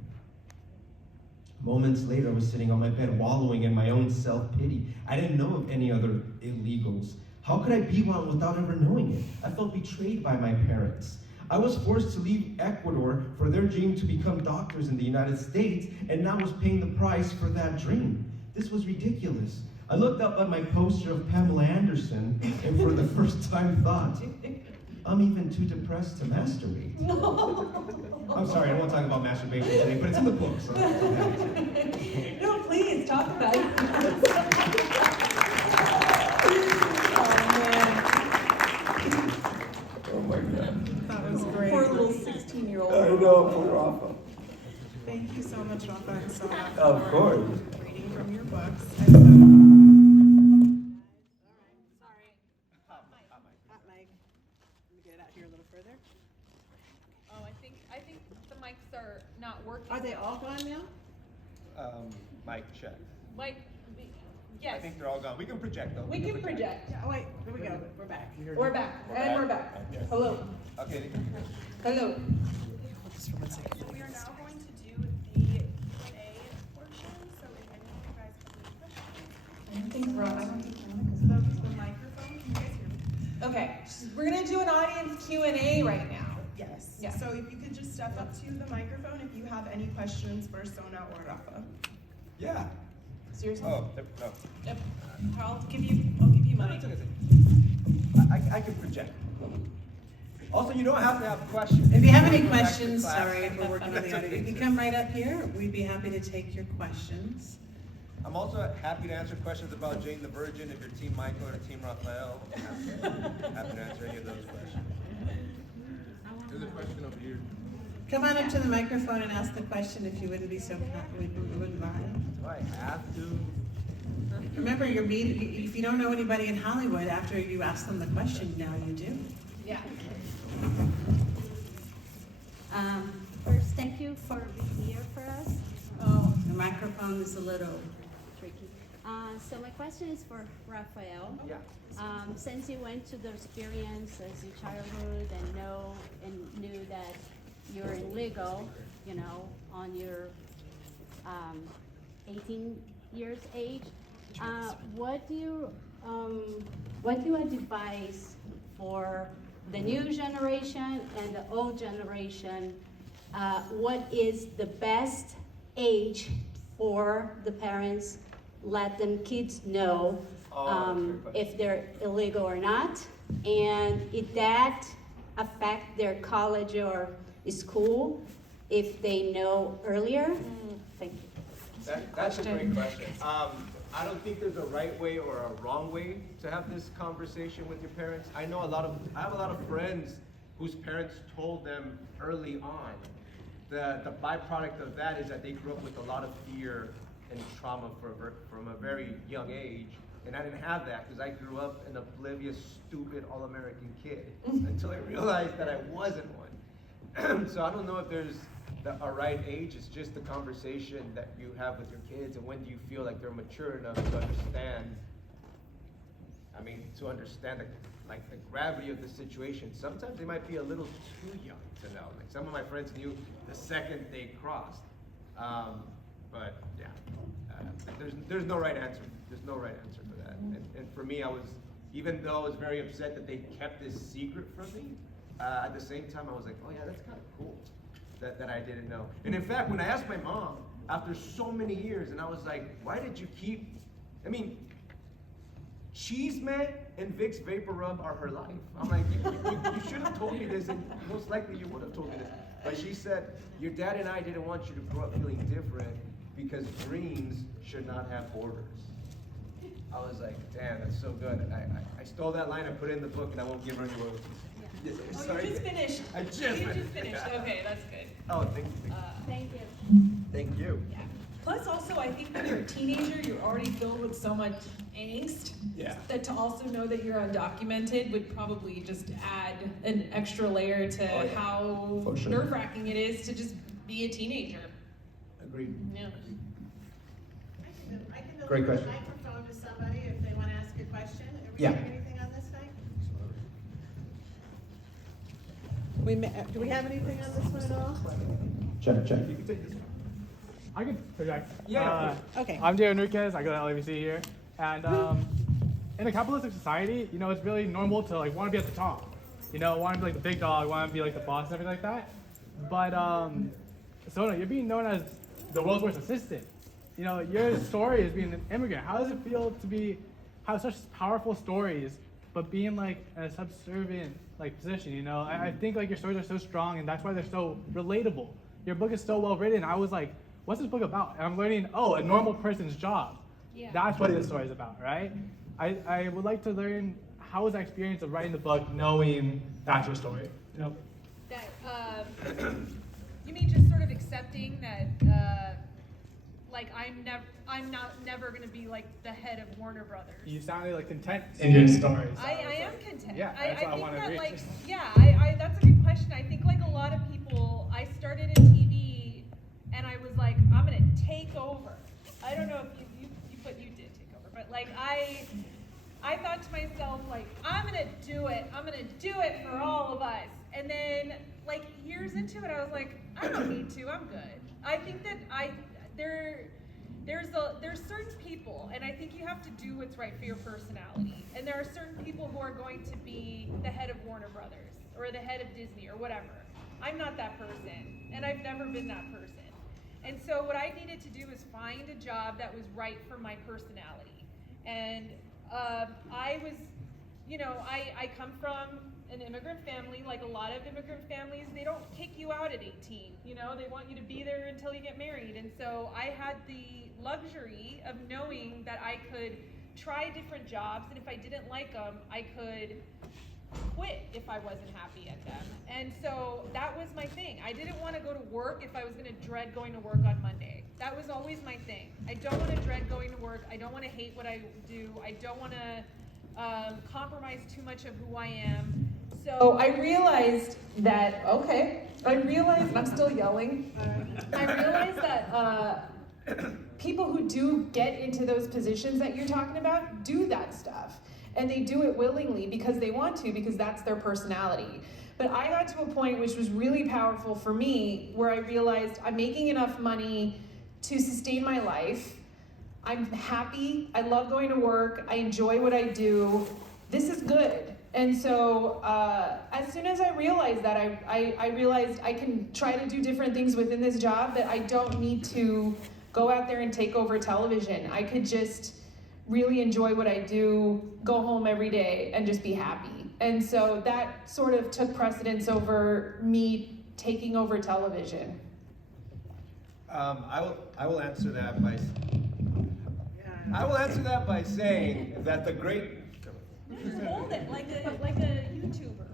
Moments later, I was sitting on my bed, wallowing in my own self-pity. I didn't know of any other illegals. How could I be one without ever knowing it? I felt betrayed by my parents. I was forced to leave Ecuador for their dream to become doctors in the United States, and now was paying the price for that dream. This was ridiculous. I looked up at my poster of Pamela Anderson, and for the first time thought, I'm even too depressed to masturbate. I'm sorry, I don't want to talk about masturbation today, but it's in the book, so No, please, talk about it. Oh my God. That was great. Poor little 16-year-old. I know, poor Rafa. Thank you so much, Rafa and Sona, Of for course. reading from your books. And Hot mic. Let me get it out here a little further. Oh, I think the mics are not working. Are they all gone now? Mic check. Like, I yes, think they're all gone. We can project though. We can project. Oh wait, here we go. We're back. We're back, and we're back. Yes. Hello. Okay, they can hear us. Hello. Just for 1 second. so we are now going to do the Q&A portion. So if any of you guys have any questions, I don't think Veronica's the microphone, can you guys hear me? Okay, we're gonna do an audience Q&A right now. Yes. Yeah. So if you could just step up to the microphone if you have any questions for Sona or Rafa. Yeah. Seriously? Oh, no. Yep. I'll give you mine. It's okay. I can project. Also, you don't have to have questions. If you have any Go back to questions, class. sorry, we're working on That's the audio. okay, You can too. come right up here. We'd be happy to take your questions. I'm also happy to answer questions about Jane the Virgin if you're Team Michael or Team Rafael. Happy to answer any of those questions. There's a question over here. Come on up to the microphone and ask the question if you wouldn't be so kind, we wouldn't mind. Do I have to? Remember, if you don't know anybody in Hollywood, after you ask them the question, now you do. Yeah. First, thank you for being here for us. Oh, the microphone is a little Tricky. So my question is for Rafael. Yeah. Since you went to the experience as your childhood and knew that you're illegal, on your 18 years age, what do you advise for the new generation and the old generation? What is the best age for the parents? Let them kids know if they're illegal or not, and if that affect their college or school if they know earlier. Thank you. That's a great question. I don't think there's a right way or a wrong way to have this conversation with your parents. I have a lot of friends whose parents told them early on. The byproduct of that is that they grew up with a lot of fear and trauma from a very young age. And I didn't have that because I grew up an oblivious, stupid, all-American kid until I realized that I wasn't one. So I don't know if there's a right age. It's just the conversation that you have with your kids, and when do you feel like they're mature enough to understand, the gravity of the situation. Sometimes they might be a little too young to know. Like some of my friends knew the second they crossed. But yeah, there's no right answer. There's no right answer for that. And for me, even though I was very upset that they kept this secret from me, at the same time I was like, oh yeah, that's kind of cool that I didn't know. And in fact, when I asked my mom after so many years, and I was like, why did you keep, Cheese Man and Vicks Vapor Rub are her life. I'm like, you should have told me this, and most likely you would have told me this. But she said, your dad and I didn't want you to grow up feeling different because dreams should not have borders. I was like, damn, that's so good. And I stole that line and put it in the book, and I won't give her any royalties. Yes, Oh, sorry. you just finished. I just You finished. just finished. Okay, that's good. Oh, thank you. Thank you. Thank you. Yeah. Plus, also, I think when you're a teenager, you're already filled with so much angst that to also know that you're undocumented would probably just add an extra layer to how For sure. nerve-wracking it is to just be a teenager. Agreed. Yeah. I can Great deliver question. a microphone to somebody if they want to ask a question. Are we Yeah. doing anything on this night? Do we have anything on this one at all? Check. I can project. Yeah. Okay. I'm Diego Enriquez. I go to LABC here, and in a capitalistic society, you know, it's really normal to like want to be at the top. You know, want to be like the big dog, want to be like the boss and everything like that. But Sona, you're being known as the world's worst assistant. You know, your story is being an immigrant. How does it feel to have such powerful stories, but being like in a subservient like position? You know, I think like your stories are so strong, and that's why they're so relatable. Your book is so well written. I was like, what's this book about? And I'm learning, a normal person's job. Yeah. That's what this story is about, right? I would like to learn, how was that experience of writing the book, knowing that's your story? You know? That, you mean just sort of accepting that, like I'm not never gonna be like the head of Warner Brothers. You sounded like content in your story. So I am content. Yeah, I that's what I think wanted to that reach. like, yeah, I that's a good question. I think like a lot of people, I started in TV and I was like, I'm gonna take over. I don't know if you did take over, but like I thought to myself like, I'm gonna do it for all of us. And then like years into it, I was like, I don't need to, I'm good. I think that there's certain people, and I think you have to do what's right for your personality. And there are certain people who are going to be the head of Warner Brothers or the head of Disney or whatever. I'm not that person, and I've never been that person. And so what I needed to do was find a job that was right for my personality. And I was, you know, I come from an immigrant family. Like a lot of immigrant families, they don't kick you out at 18. You know, they want you to be there until you get married. And so I had the luxury of knowing that I could try different jobs, and if I didn't like them, I could quit if I wasn't happy at them. And so that was my thing. I didn't want to go to work if I was going to dread going to work on Monday. That was always my thing. I don't want to dread going to work. I don't want to hate what I do. I don't want to compromise too much of who I am. So I realized that, and I'm still yelling. I realized that people who do get into those positions that you're talking about do that stuff. And they do it willingly because they want to, because that's their personality. But I got to a point which was really powerful for me, where I realized I'm making enough money to sustain my life. I'm happy, I love going to work, I enjoy what I do. This is good. And so as soon as I realized that, I realized I can try to do different things within this job, that I don't need to go out there and take over television. I could just really enjoy what I do, go home every day, and just be happy. And so that sort of took precedence over me taking over television. I will answer that by saying that the great. Just hold it like a YouTuber.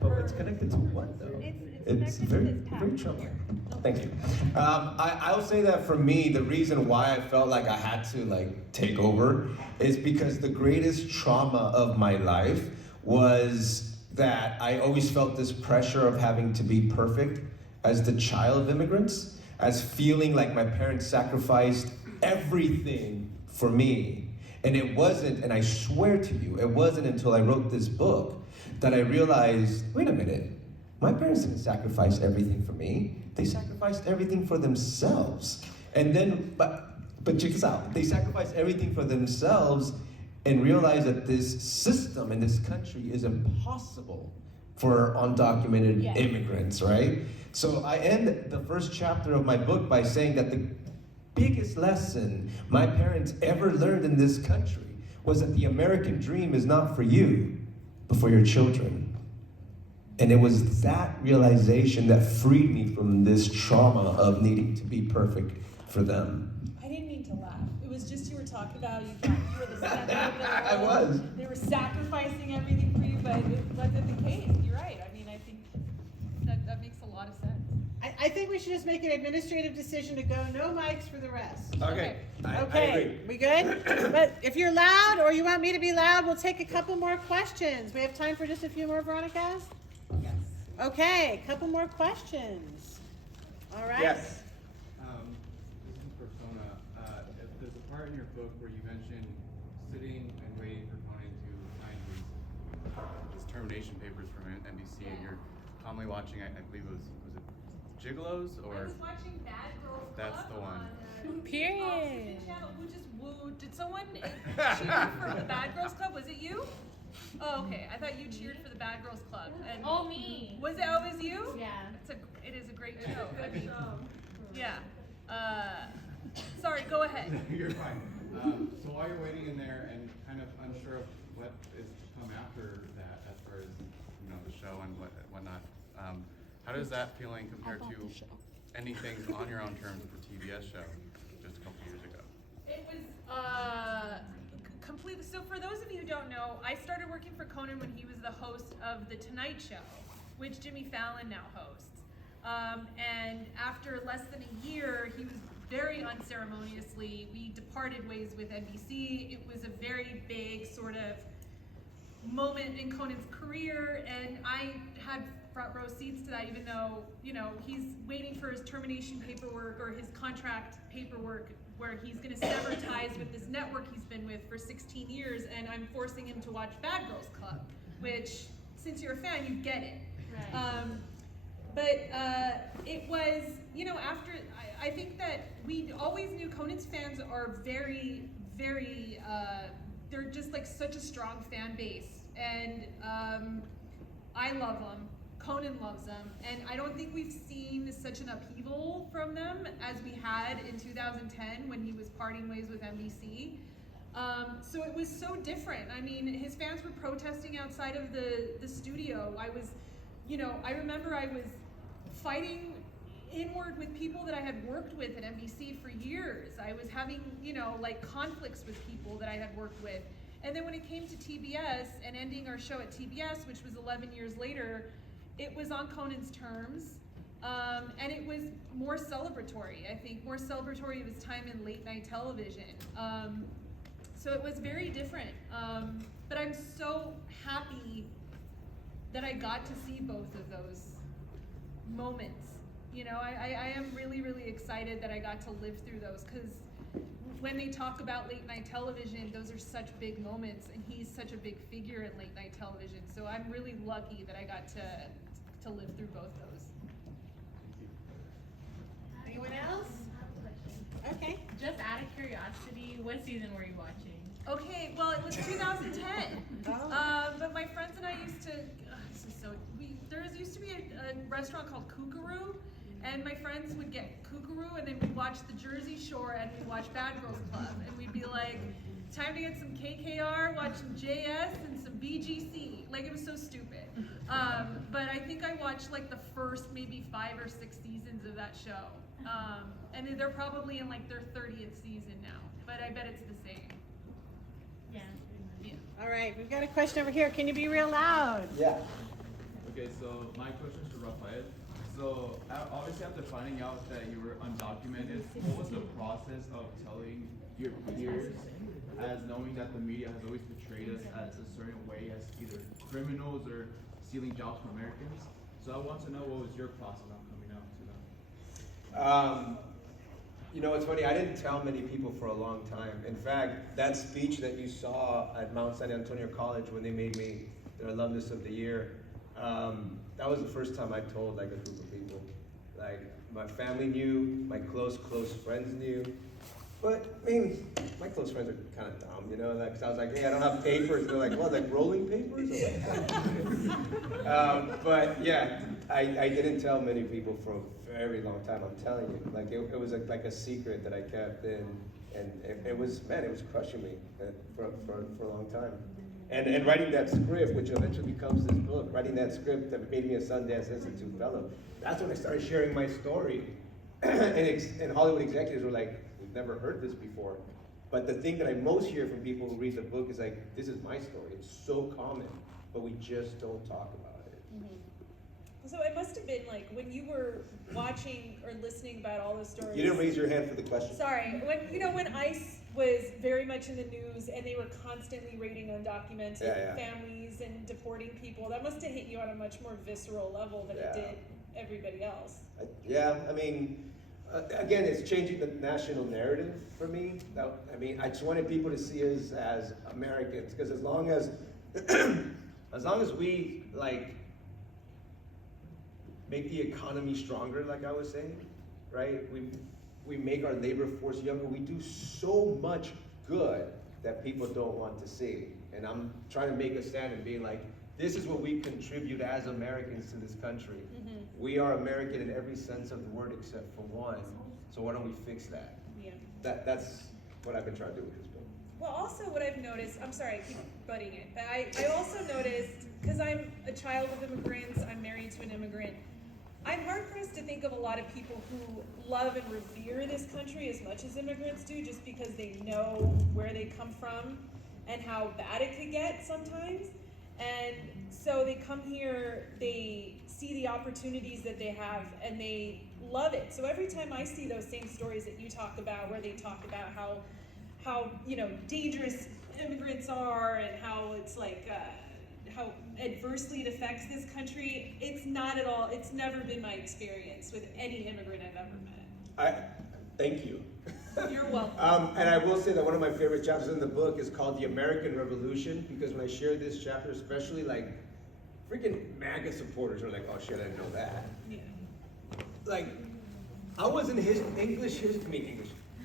But it's connected to what though? It's very, connected to this very path trouble. here. Thank you. I will say that for me, the reason why I felt like I had to like take over is because the greatest trauma of my life was that I always felt this pressure of having to be perfect as the child of immigrants, as feeling like my parents sacrificed everything for me. And it wasn't, and I swear to you, it wasn't until I wrote this book that I realized, wait a minute, my parents didn't sacrifice everything for me. They sacrificed everything for themselves. And then, but check this out. They sacrificed everything for themselves and realized that this system in this country is impossible for undocumented immigrants, right? So I end the first chapter of my book by saying that the biggest lesson my parents ever learned in this country was that the American dream is not for you, but for your children. And it was that realization that freed me from this trauma of needing to be perfect for them. I didn't mean to laugh. It was just you were talking about, you thought you were the center of the I world. was. They were sacrificing everything for you, but it wasn't the case. You're right. I mean, I think that makes a lot of sense. I think we should just make an administrative decision to go no mics for the rest. Okay, I Okay, agree. we good? But if you're loud or you want me to be loud, we'll take a couple more questions. We have time for just a few more, Veronicas? Yes. Okay, a couple more questions. All right. Yes. This is for Sona. There's a part in your book where you mention sitting and waiting for Conan to sign his termination papers from NBC, and you're calmly watching. I believe it was it Gigolos or? I was watching Bad Girls Club. That's the one. On, Period. Oxygen Channel, who just wooed. Did someone cheer for the Bad Girls Club? Was it you? Oh, okay. I thought you cheered for the Bad Girls Club. And Oh, me. was it always you? Yeah. It is a great show. Good show. Yeah. Sorry. Go ahead. You're fine. So while you're waiting in there and kind of unsure of what is to come after that, as far as the show and whatnot, how does that feeling compare to ending things on your own terms with the TBS show just a couple years ago? It was completely. So for those of you who don't know, I started working for Conan when he was the host of The Tonight Show, which Jimmy Fallon now hosts. And after less than a year, he was very unceremoniously, we departed ways with NBC. It was a very big sort of moment in Conan's career, and I had front row seats to that, even though, he's waiting for his termination paperwork or his contract paperwork where he's gonna sever ties with this network he's been with for 16 years, and I'm forcing him to watch Bad Girls Club, which, since you're a fan, you get it. Right. It was, after, I think that we always knew Conan's fans are very, very, they're just like such a strong fan base. And I love them, Conan loves them, and I don't think we've seen such an upheaval from them as we had in 2010 when he was parting ways with NBC. So it was so different. I mean, his fans were protesting outside of the studio. I remember I was fighting inward with people that I had worked with at NBC for years. I was having, conflicts with people that I had worked with. And then when it came to TBS and ending our show at TBS, which was 11 years later, it was on Conan's terms. And it was more celebratory, I think, more celebratory of his time in late night television. So it was very different. But I'm so happy that I got to see both of those moments. I am really, really excited that I got to live through those, because when they talk about late night television, those are such big moments, and he's such a big figure in late night television. So I'm really lucky that I got to live through both those. Anyone else? Okay. Just out of curiosity, what season were you watching? Okay, well, it was 2010. But my friends and I used to, there used to be a restaurant called Kookaroo, and my friends would get Kookaroo, and then we'd watch the Jersey Shore, and we'd watch Bad Girls Club, and we'd be like, time to get some KKR, watch some JS, and some BGC. Like, it was so stupid. But I think I watched like the first maybe 5 or 6 seasons of that show. And they're probably in like their 30th season now, but I bet it's the same. Yeah. All right, we've got a question over here. Can you be real loud? Yeah. Okay, so my question is to Rafael. So obviously after finding out that you were undocumented, what was the process of telling your peers, as knowing that the media has always portrayed us as a certain way, as either criminals or stealing jobs from Americans? So I want to know, what was your process on coming out to them? It's funny, I didn't tell many people for a long time. In fact, that speech that you saw at Mount San Antonio College when they made me their alumnus of the year, that was the first time I told like a group of people. Like, my family knew, my close friends knew. But, I mean, my close friends are kind of dumb, because I was like, hey, I don't have papers. They're like, what, like rolling papers? But yeah, I didn't tell many people for a very long time, I'm telling you. Like, it was like a secret that I kept in, and it was crushing me for a long time. And writing that script, which eventually becomes this book, writing that script that made me a Sundance Institute fellow, that's when I started sharing my story. And Hollywood executives were like, we've never heard this before. But the thing that I most hear from people who read the book is like, this is my story. It's so common, but we just don't talk about it. So it must have been like when you were watching or listening about all the stories. You didn't raise your hand for the question. Sorry, when ICE was very much in the news and they were constantly raiding undocumented families and deporting people, that must have hit you on a much more visceral level than it did everybody else. I mean, again, it's changing the national narrative for me. I mean, I just wanted people to see us as Americans, because as long as we like make the economy stronger, like I was saying, right? We make our labor force younger. We do so much good that people don't want to see. And I'm trying to make a stand and being like, this is what we contribute as Americans to this country. Mm-hmm. We are American in every sense of the word except for one. So why don't we fix that? Yeah. That's what I've been trying to do with this book. Well, also what I've noticed, I'm sorry, I keep butting it, but I also noticed, because I'm a child of immigrants, I'm married to an immigrant, I'm hard pressed to think of a lot of people who love and revere this country as much as immigrants do, just because they know where they come from and how bad it could get sometimes. And so they come here, they see the opportunities that they have, and they love it. So every time I see those same stories that you talk about, where they talk about how dangerous immigrants are and how it's like how adversely it affects this country, it's not at all. It's never been my experience with any immigrant I've ever met. Thank you. You're welcome. And I will say that one of my favorite chapters in the book is called The American Revolution, because when I shared this chapter, especially like freaking MAGA supporters are like, oh shit, I didn't know that. Yeah. Like, I was in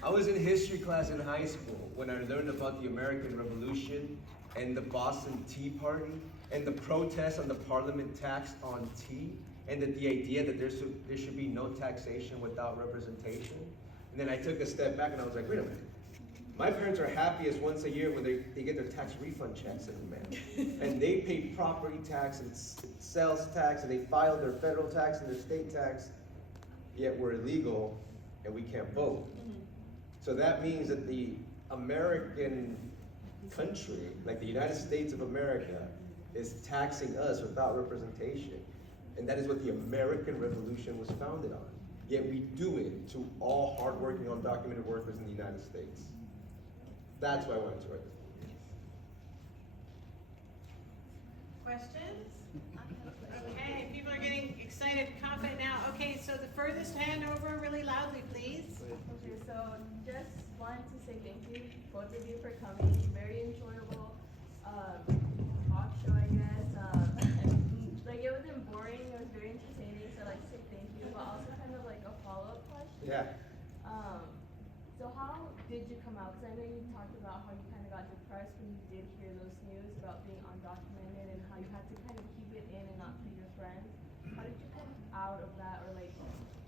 I was in history class in high school when I learned about the American Revolution and the Boston Tea Party and the protests on the Parliament tax on tea, and that the idea that there should be no taxation without representation. And then I took a step back and I was like, wait a minute. My parents are happiest once a year when they get their tax refund checks in the mail. And they pay property tax and sales tax, and they file their federal tax and their state tax, yet we're illegal and we can't vote. Mm-hmm. So that means that the American country, like the United States of America, is taxing us without representation. And that is what the American Revolution was founded on. Yet we do it to all hardworking, undocumented workers in the United States. That's why I wanted to write this book. Questions? Okay, people are getting excited, confident now. Okay, so the furthest hand over, really loudly, please. Okay, so just wanted to say thank you, both of you, for coming. Very enjoyable talk show, I guess. Like, it wasn't boring, it was very entertaining, so I'd like to say thank you, but also kind of like a follow-up question. Yeah. So how did you come out? Because I know you talked about how you kind of got depressed when you did hear those news about being undocumented and how you had to kind of keep it in and not tell your friends. How did you come out of that, or like,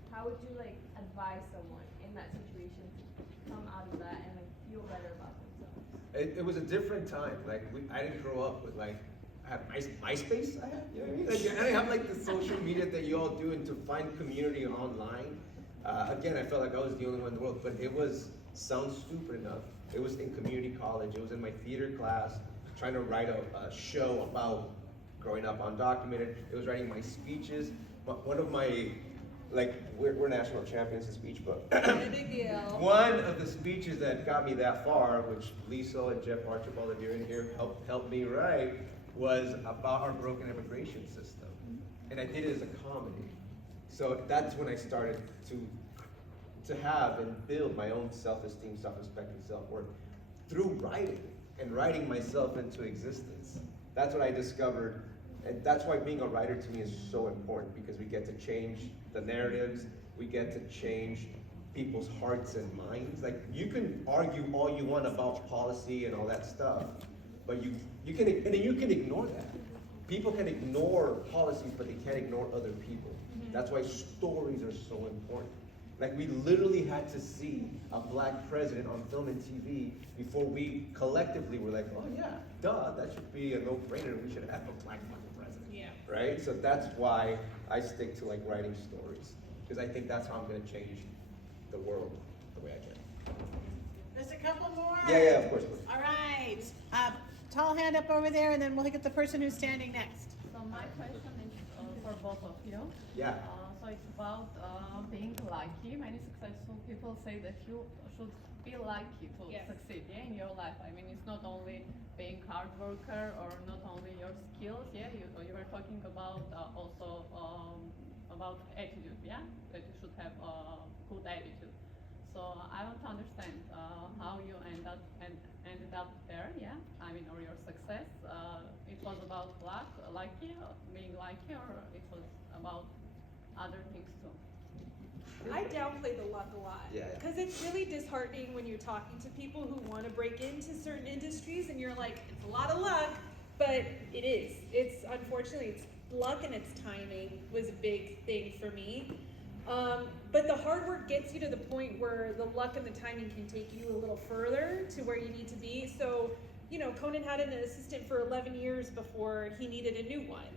how would you like advise someone in that situation to come out of that and like feel better about themselves? It was a different time. Like, I didn't grow up with like, I have MySpace, I have, you know what I mean? Like, I didn't have like the social media that you all do, and to find community online. Again, I felt like I was the only one in the world, but it sounds stupid enough. It was in community college, it was in my theater class, trying to write a show about growing up undocumented. It was writing my speeches. One of my, like, we're national champions in speech book. Big deal. One of the speeches that got me that far, which Lisa and Jeff Archibald, if you're in here, helped me write, was about our broken immigration system. And I did it as a comedy. So that's when I started to have and build my own self-esteem, self-respect, and self-worth through writing and writing myself into existence. That's what I discovered, and that's why being a writer to me is so important, because we get to change the narratives, we get to change people's hearts and minds. Like, you can argue all you want about policy and all that stuff, but you can ignore that. People can ignore policies, but they can't ignore other people. That's why stories are so important. Like, we literally had to see a black president on film and TV before we collectively were like, oh yeah, duh, that should be a no-brainer. We should have a black president. Yeah. Right? So that's why I stick to like writing stories, because I think that's how I'm gonna change the world the way I can. There's a couple more. Yeah, of course. All right. Tall hand up over there, and then we'll get the person who's standing next. So my question is for both of you. Yeah. So it's about being lucky. Many successful people say that you should be lucky to succeed in your life. I mean, it's not only being hard worker or not only your skills. You were talking about also about attitude. That you should have a good attitude. So I want to understand how you ended up there. I mean, or your success. It was about being lucky, or it was about other things too. I downplay the luck a lot. Yeah. Because it's really disheartening when you're talking to people who want to break into certain industries and you're like, it's a lot of luck, but it is. It's unfortunately, it's luck and it's timing was a big thing for me. But the hard work gets you to the point where the luck and the timing can take you a little further to where you need to be. So, Conan had an assistant for 11 years before he needed a new one.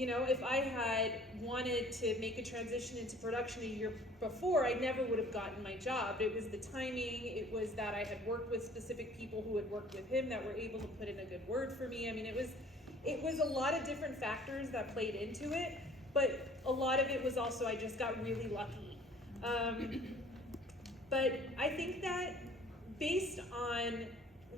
If I had wanted to make a transition into production a year before, I never would have gotten my job. It was the timing, it was that I had worked with specific people who had worked with him that were able to put in a good word for me. I mean, it was a lot of different factors that played into it, but a lot of it was also I just got really lucky. But I think that based on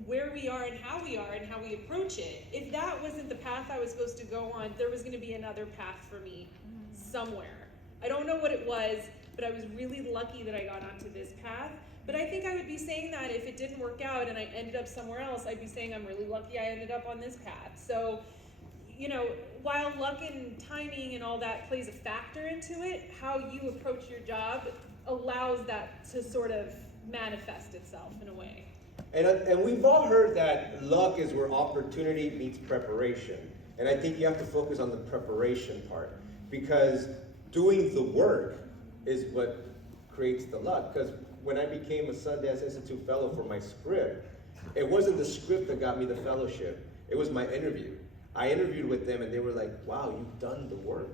where we are and how we approach it, if that wasn't the path I was supposed to go on, there was going to be another path for me somewhere. I don't know what it was, but I was really lucky that I got onto this path. But I think I would be saying that if it didn't work out and I ended up somewhere else, I'd be saying I'm really lucky I ended up on this path. So, while luck and timing and all that plays a factor into it, how you approach your job allows that to sort of manifest itself in a way. And we've all heard that luck is where opportunity meets preparation. And I think you have to focus on the preparation part, because doing the work is what creates the luck. Because when I became a Sundance Institute Fellow for my script, it wasn't the script that got me the fellowship, it was my interview. I interviewed with them and they were like, wow, you've done the work.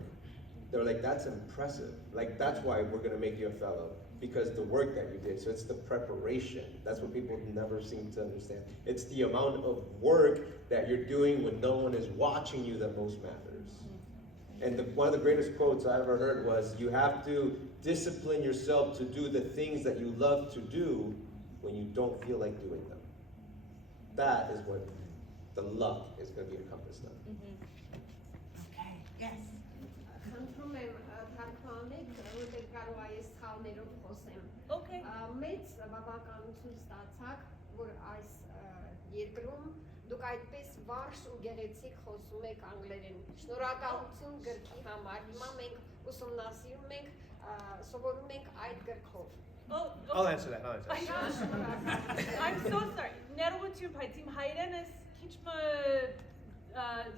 They were like, that's impressive. Like, that's why we're gonna make you a fellow, because the work that you did. So it's the preparation. That's what people never seem to understand. It's the amount of work that you're doing when no one is watching you that most matters. And one of the greatest quotes I ever heard was, you have to discipline yourself to do the things that you love to do when you don't feel like doing them. That is what the luck is going to be encompassed of. Okay, yes. Խնդրում եմ թարգմանեք, որտեղ կարող է ես սխալներով խոսեմ։ Okay. Մեծ բավականություն ստացաք, որ այս երկրում դուք այդպես վարժ ու գեղեցիկ խոսում եք անգլերեն։ Շնորհակալություն գրքի համար։ Հիմա մենք ուսումնասիրում ենք, սովորում ենք այդ գրքով։ I'll answer that. I'm so sorry. Ներողություն, բայց իմ հայրենս քիչ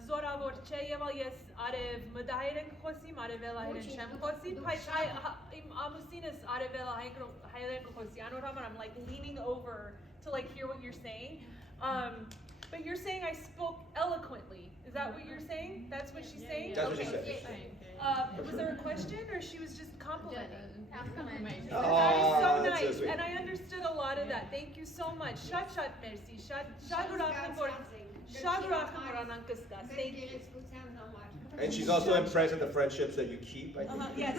զորավոր չէ եւ ես արև մդահայերեն խոսիմ, արևելահայերեն չեմ խոսիմ, բայց իմ ամուսինս արևելահայերեն խոսի, անոր համար I'm like leaning over to like hear what you're saying. But you're saying I spoke eloquently. Is that what you're saying? That's what she's saying? That's what she said. Was there a question or she was just complimenting? Oh, That is so that's so nice, sweet. and I understood a lot of that. Thank you so much. Շատ merci. Շատ ուրախ եմ որ անկսկաց. Thank you. And she's also impressed with the friendships that you keep, I think. Yes.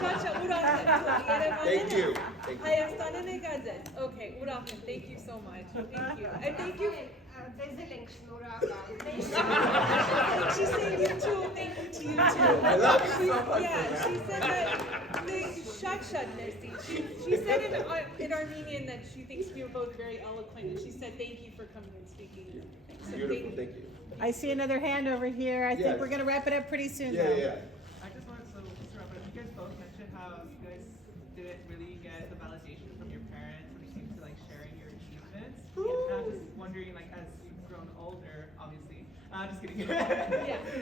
Շատ ուրախ եմ. Thank you. Հայաստանը եկած ես. Okay, ուրախ եմ. Thank you so much. Thank you. And thank you. Տեսել ենք շնորհակալ։ She's saying you too. Thank you to you too. I love you so much. Yeah, she said that. Շատ merci. She said in Armenian that she thinks we were both very eloquent, and she said thank you for coming and speaking. So Beautiful, thank you. I see another hand over here. I think Yes. we're going to wrap it up pretty soon, though. I just wanted to wrap it up. You guys both mentioned how you guys didn't really get the validation from your parents when it came to like sharing your achievements. And I'm just wondering, like, as you've grown older, obviously. Just kidding.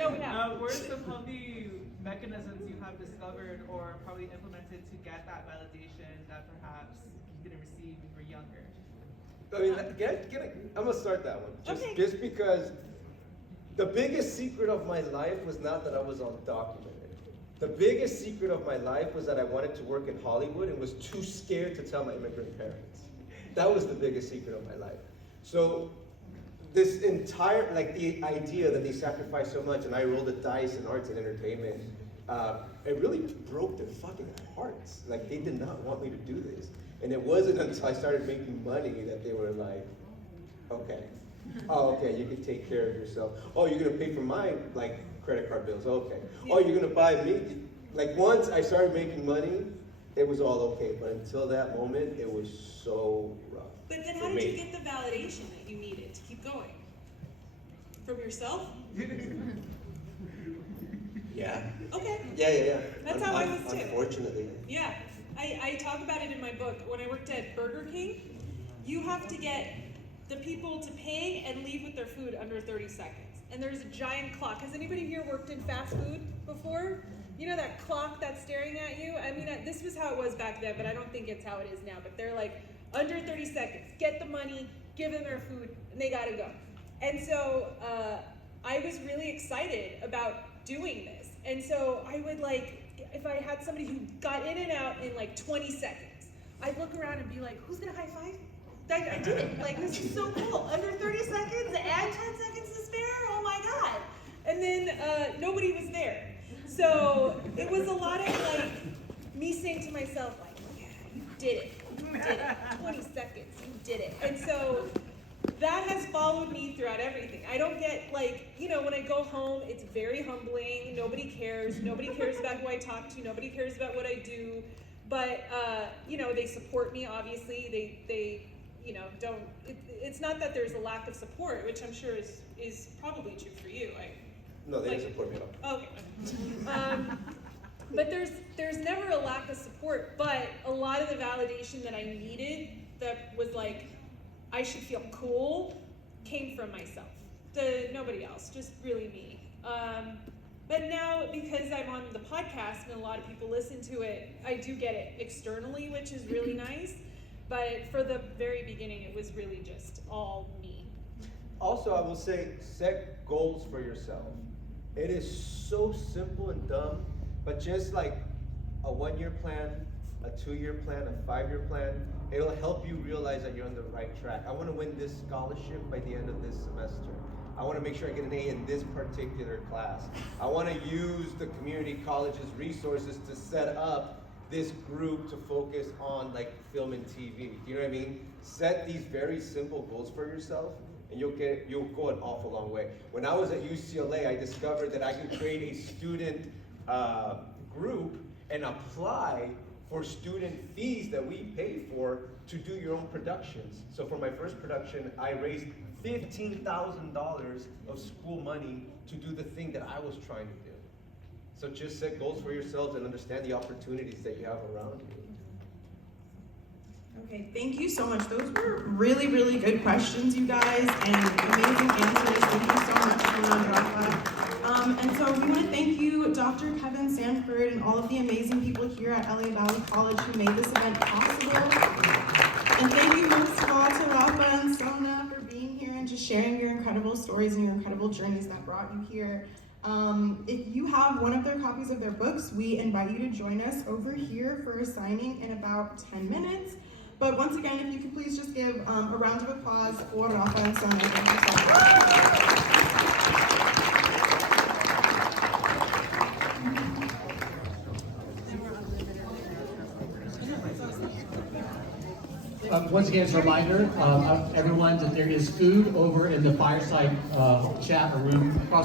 No, we have. What are some healthy mechanisms you have discovered or probably implemented to get that validation that perhaps you didn't receive when you were younger? I mean, I'm gonna start that one. Just because the biggest secret of my life was not that I was undocumented. The biggest secret of my life was that I wanted to work in Hollywood and was too scared to tell my immigrant parents. That was the biggest secret of my life. So this entire, like the idea that they sacrificed so much, and I rolled the dice in arts and entertainment, it really broke their fucking hearts. Like, they did not want me to do this. And it wasn't until I started making money that they were like, okay. Oh, okay, you can take care of yourself. Oh, you're gonna pay for my, like, credit card bills, okay. Oh, you're gonna buy me, like, once I started making money, it was all okay. But until that moment, it was so rough. But then how did you get the validation that you needed to keep going? From yourself? Yeah. Okay. Yeah. That's how I was too. Unfortunately. Yeah. I talk about it in my book. When I worked at Burger King, you have to get the people to pay and leave with their food under 30 seconds. And there's a giant clock. Has anybody here worked in fast food before? You know that clock that's staring at you? I mean, this was how it was back then, but I don't think it's how it is now. But they're like, under 30 seconds, get the money, give them their food, and they gotta go. And so I was really excited about doing this. And so I would like, if I had somebody who got in and out in like 20 seconds, I'd look around and be like, who's gonna high five? I did it, like this is so cool. Under 30 seconds and 10 seconds to spare, oh my God. And then nobody was there. So it was a lot of like me saying to myself, like, yeah, you did it, 20 seconds, you did it. And so that has followed me throughout everything. I don't get like, you know, when I go home, it's very humbling. Nobody cares. Nobody cares about who I talk to. Nobody cares about what I do. But, you know, they support me, obviously. They you know, don't, it's not that there's a lack of support, which I'm sure is probably true for you. No, they didn't support me at all. Okay. But there's never a lack of support, but a lot of the validation that I needed that was like, I should feel cool, came from myself. Nobody else, just really me. But now, because I'm on the podcast and a lot of people listen to it, I do get it externally, which is really nice. But for the very beginning, it was really just all me. Also, I will say, set goals for yourself. It is so simple and dumb, but just like a 1-year plan, a 2-year plan, a 5-year plan, it'll help you realize that you're on the right track. I want to win this scholarship by the end of this semester. I want to make sure I get an A in this particular class. I want to use the community college's resources to set up this group to focus on like film and TV. You know what I mean? Set these very simple goals for yourself, and you'll go an awful long way. When I was at UCLA, I discovered that I could create a student group and apply for student fees that we pay for to do your own productions. So for my first production, I raised $15,000 of school money to do the thing that I was trying to do. So just set goals for yourselves and understand the opportunities that you have around you. Okay, thank you so much. Those were really, really good questions, you guys, and amazing answers. Thank you so much, Sona and Rafa. And so we want to thank you, Dr. Kevin Sanford, and all of the amazing people here at LA Valley College who made this event possible. And thank you most of all to Rafa and Sona for being here and just sharing your incredible stories and your incredible journeys that brought you here. If you have one of their copies of their books, we invite you to join us over here for a signing in about 10 minutes. But once again, if you could please just give a round of applause for Rafa and Sona. Thank you so much. Once again, as a reminder, everyone, that there is food over in the fireside chat room across the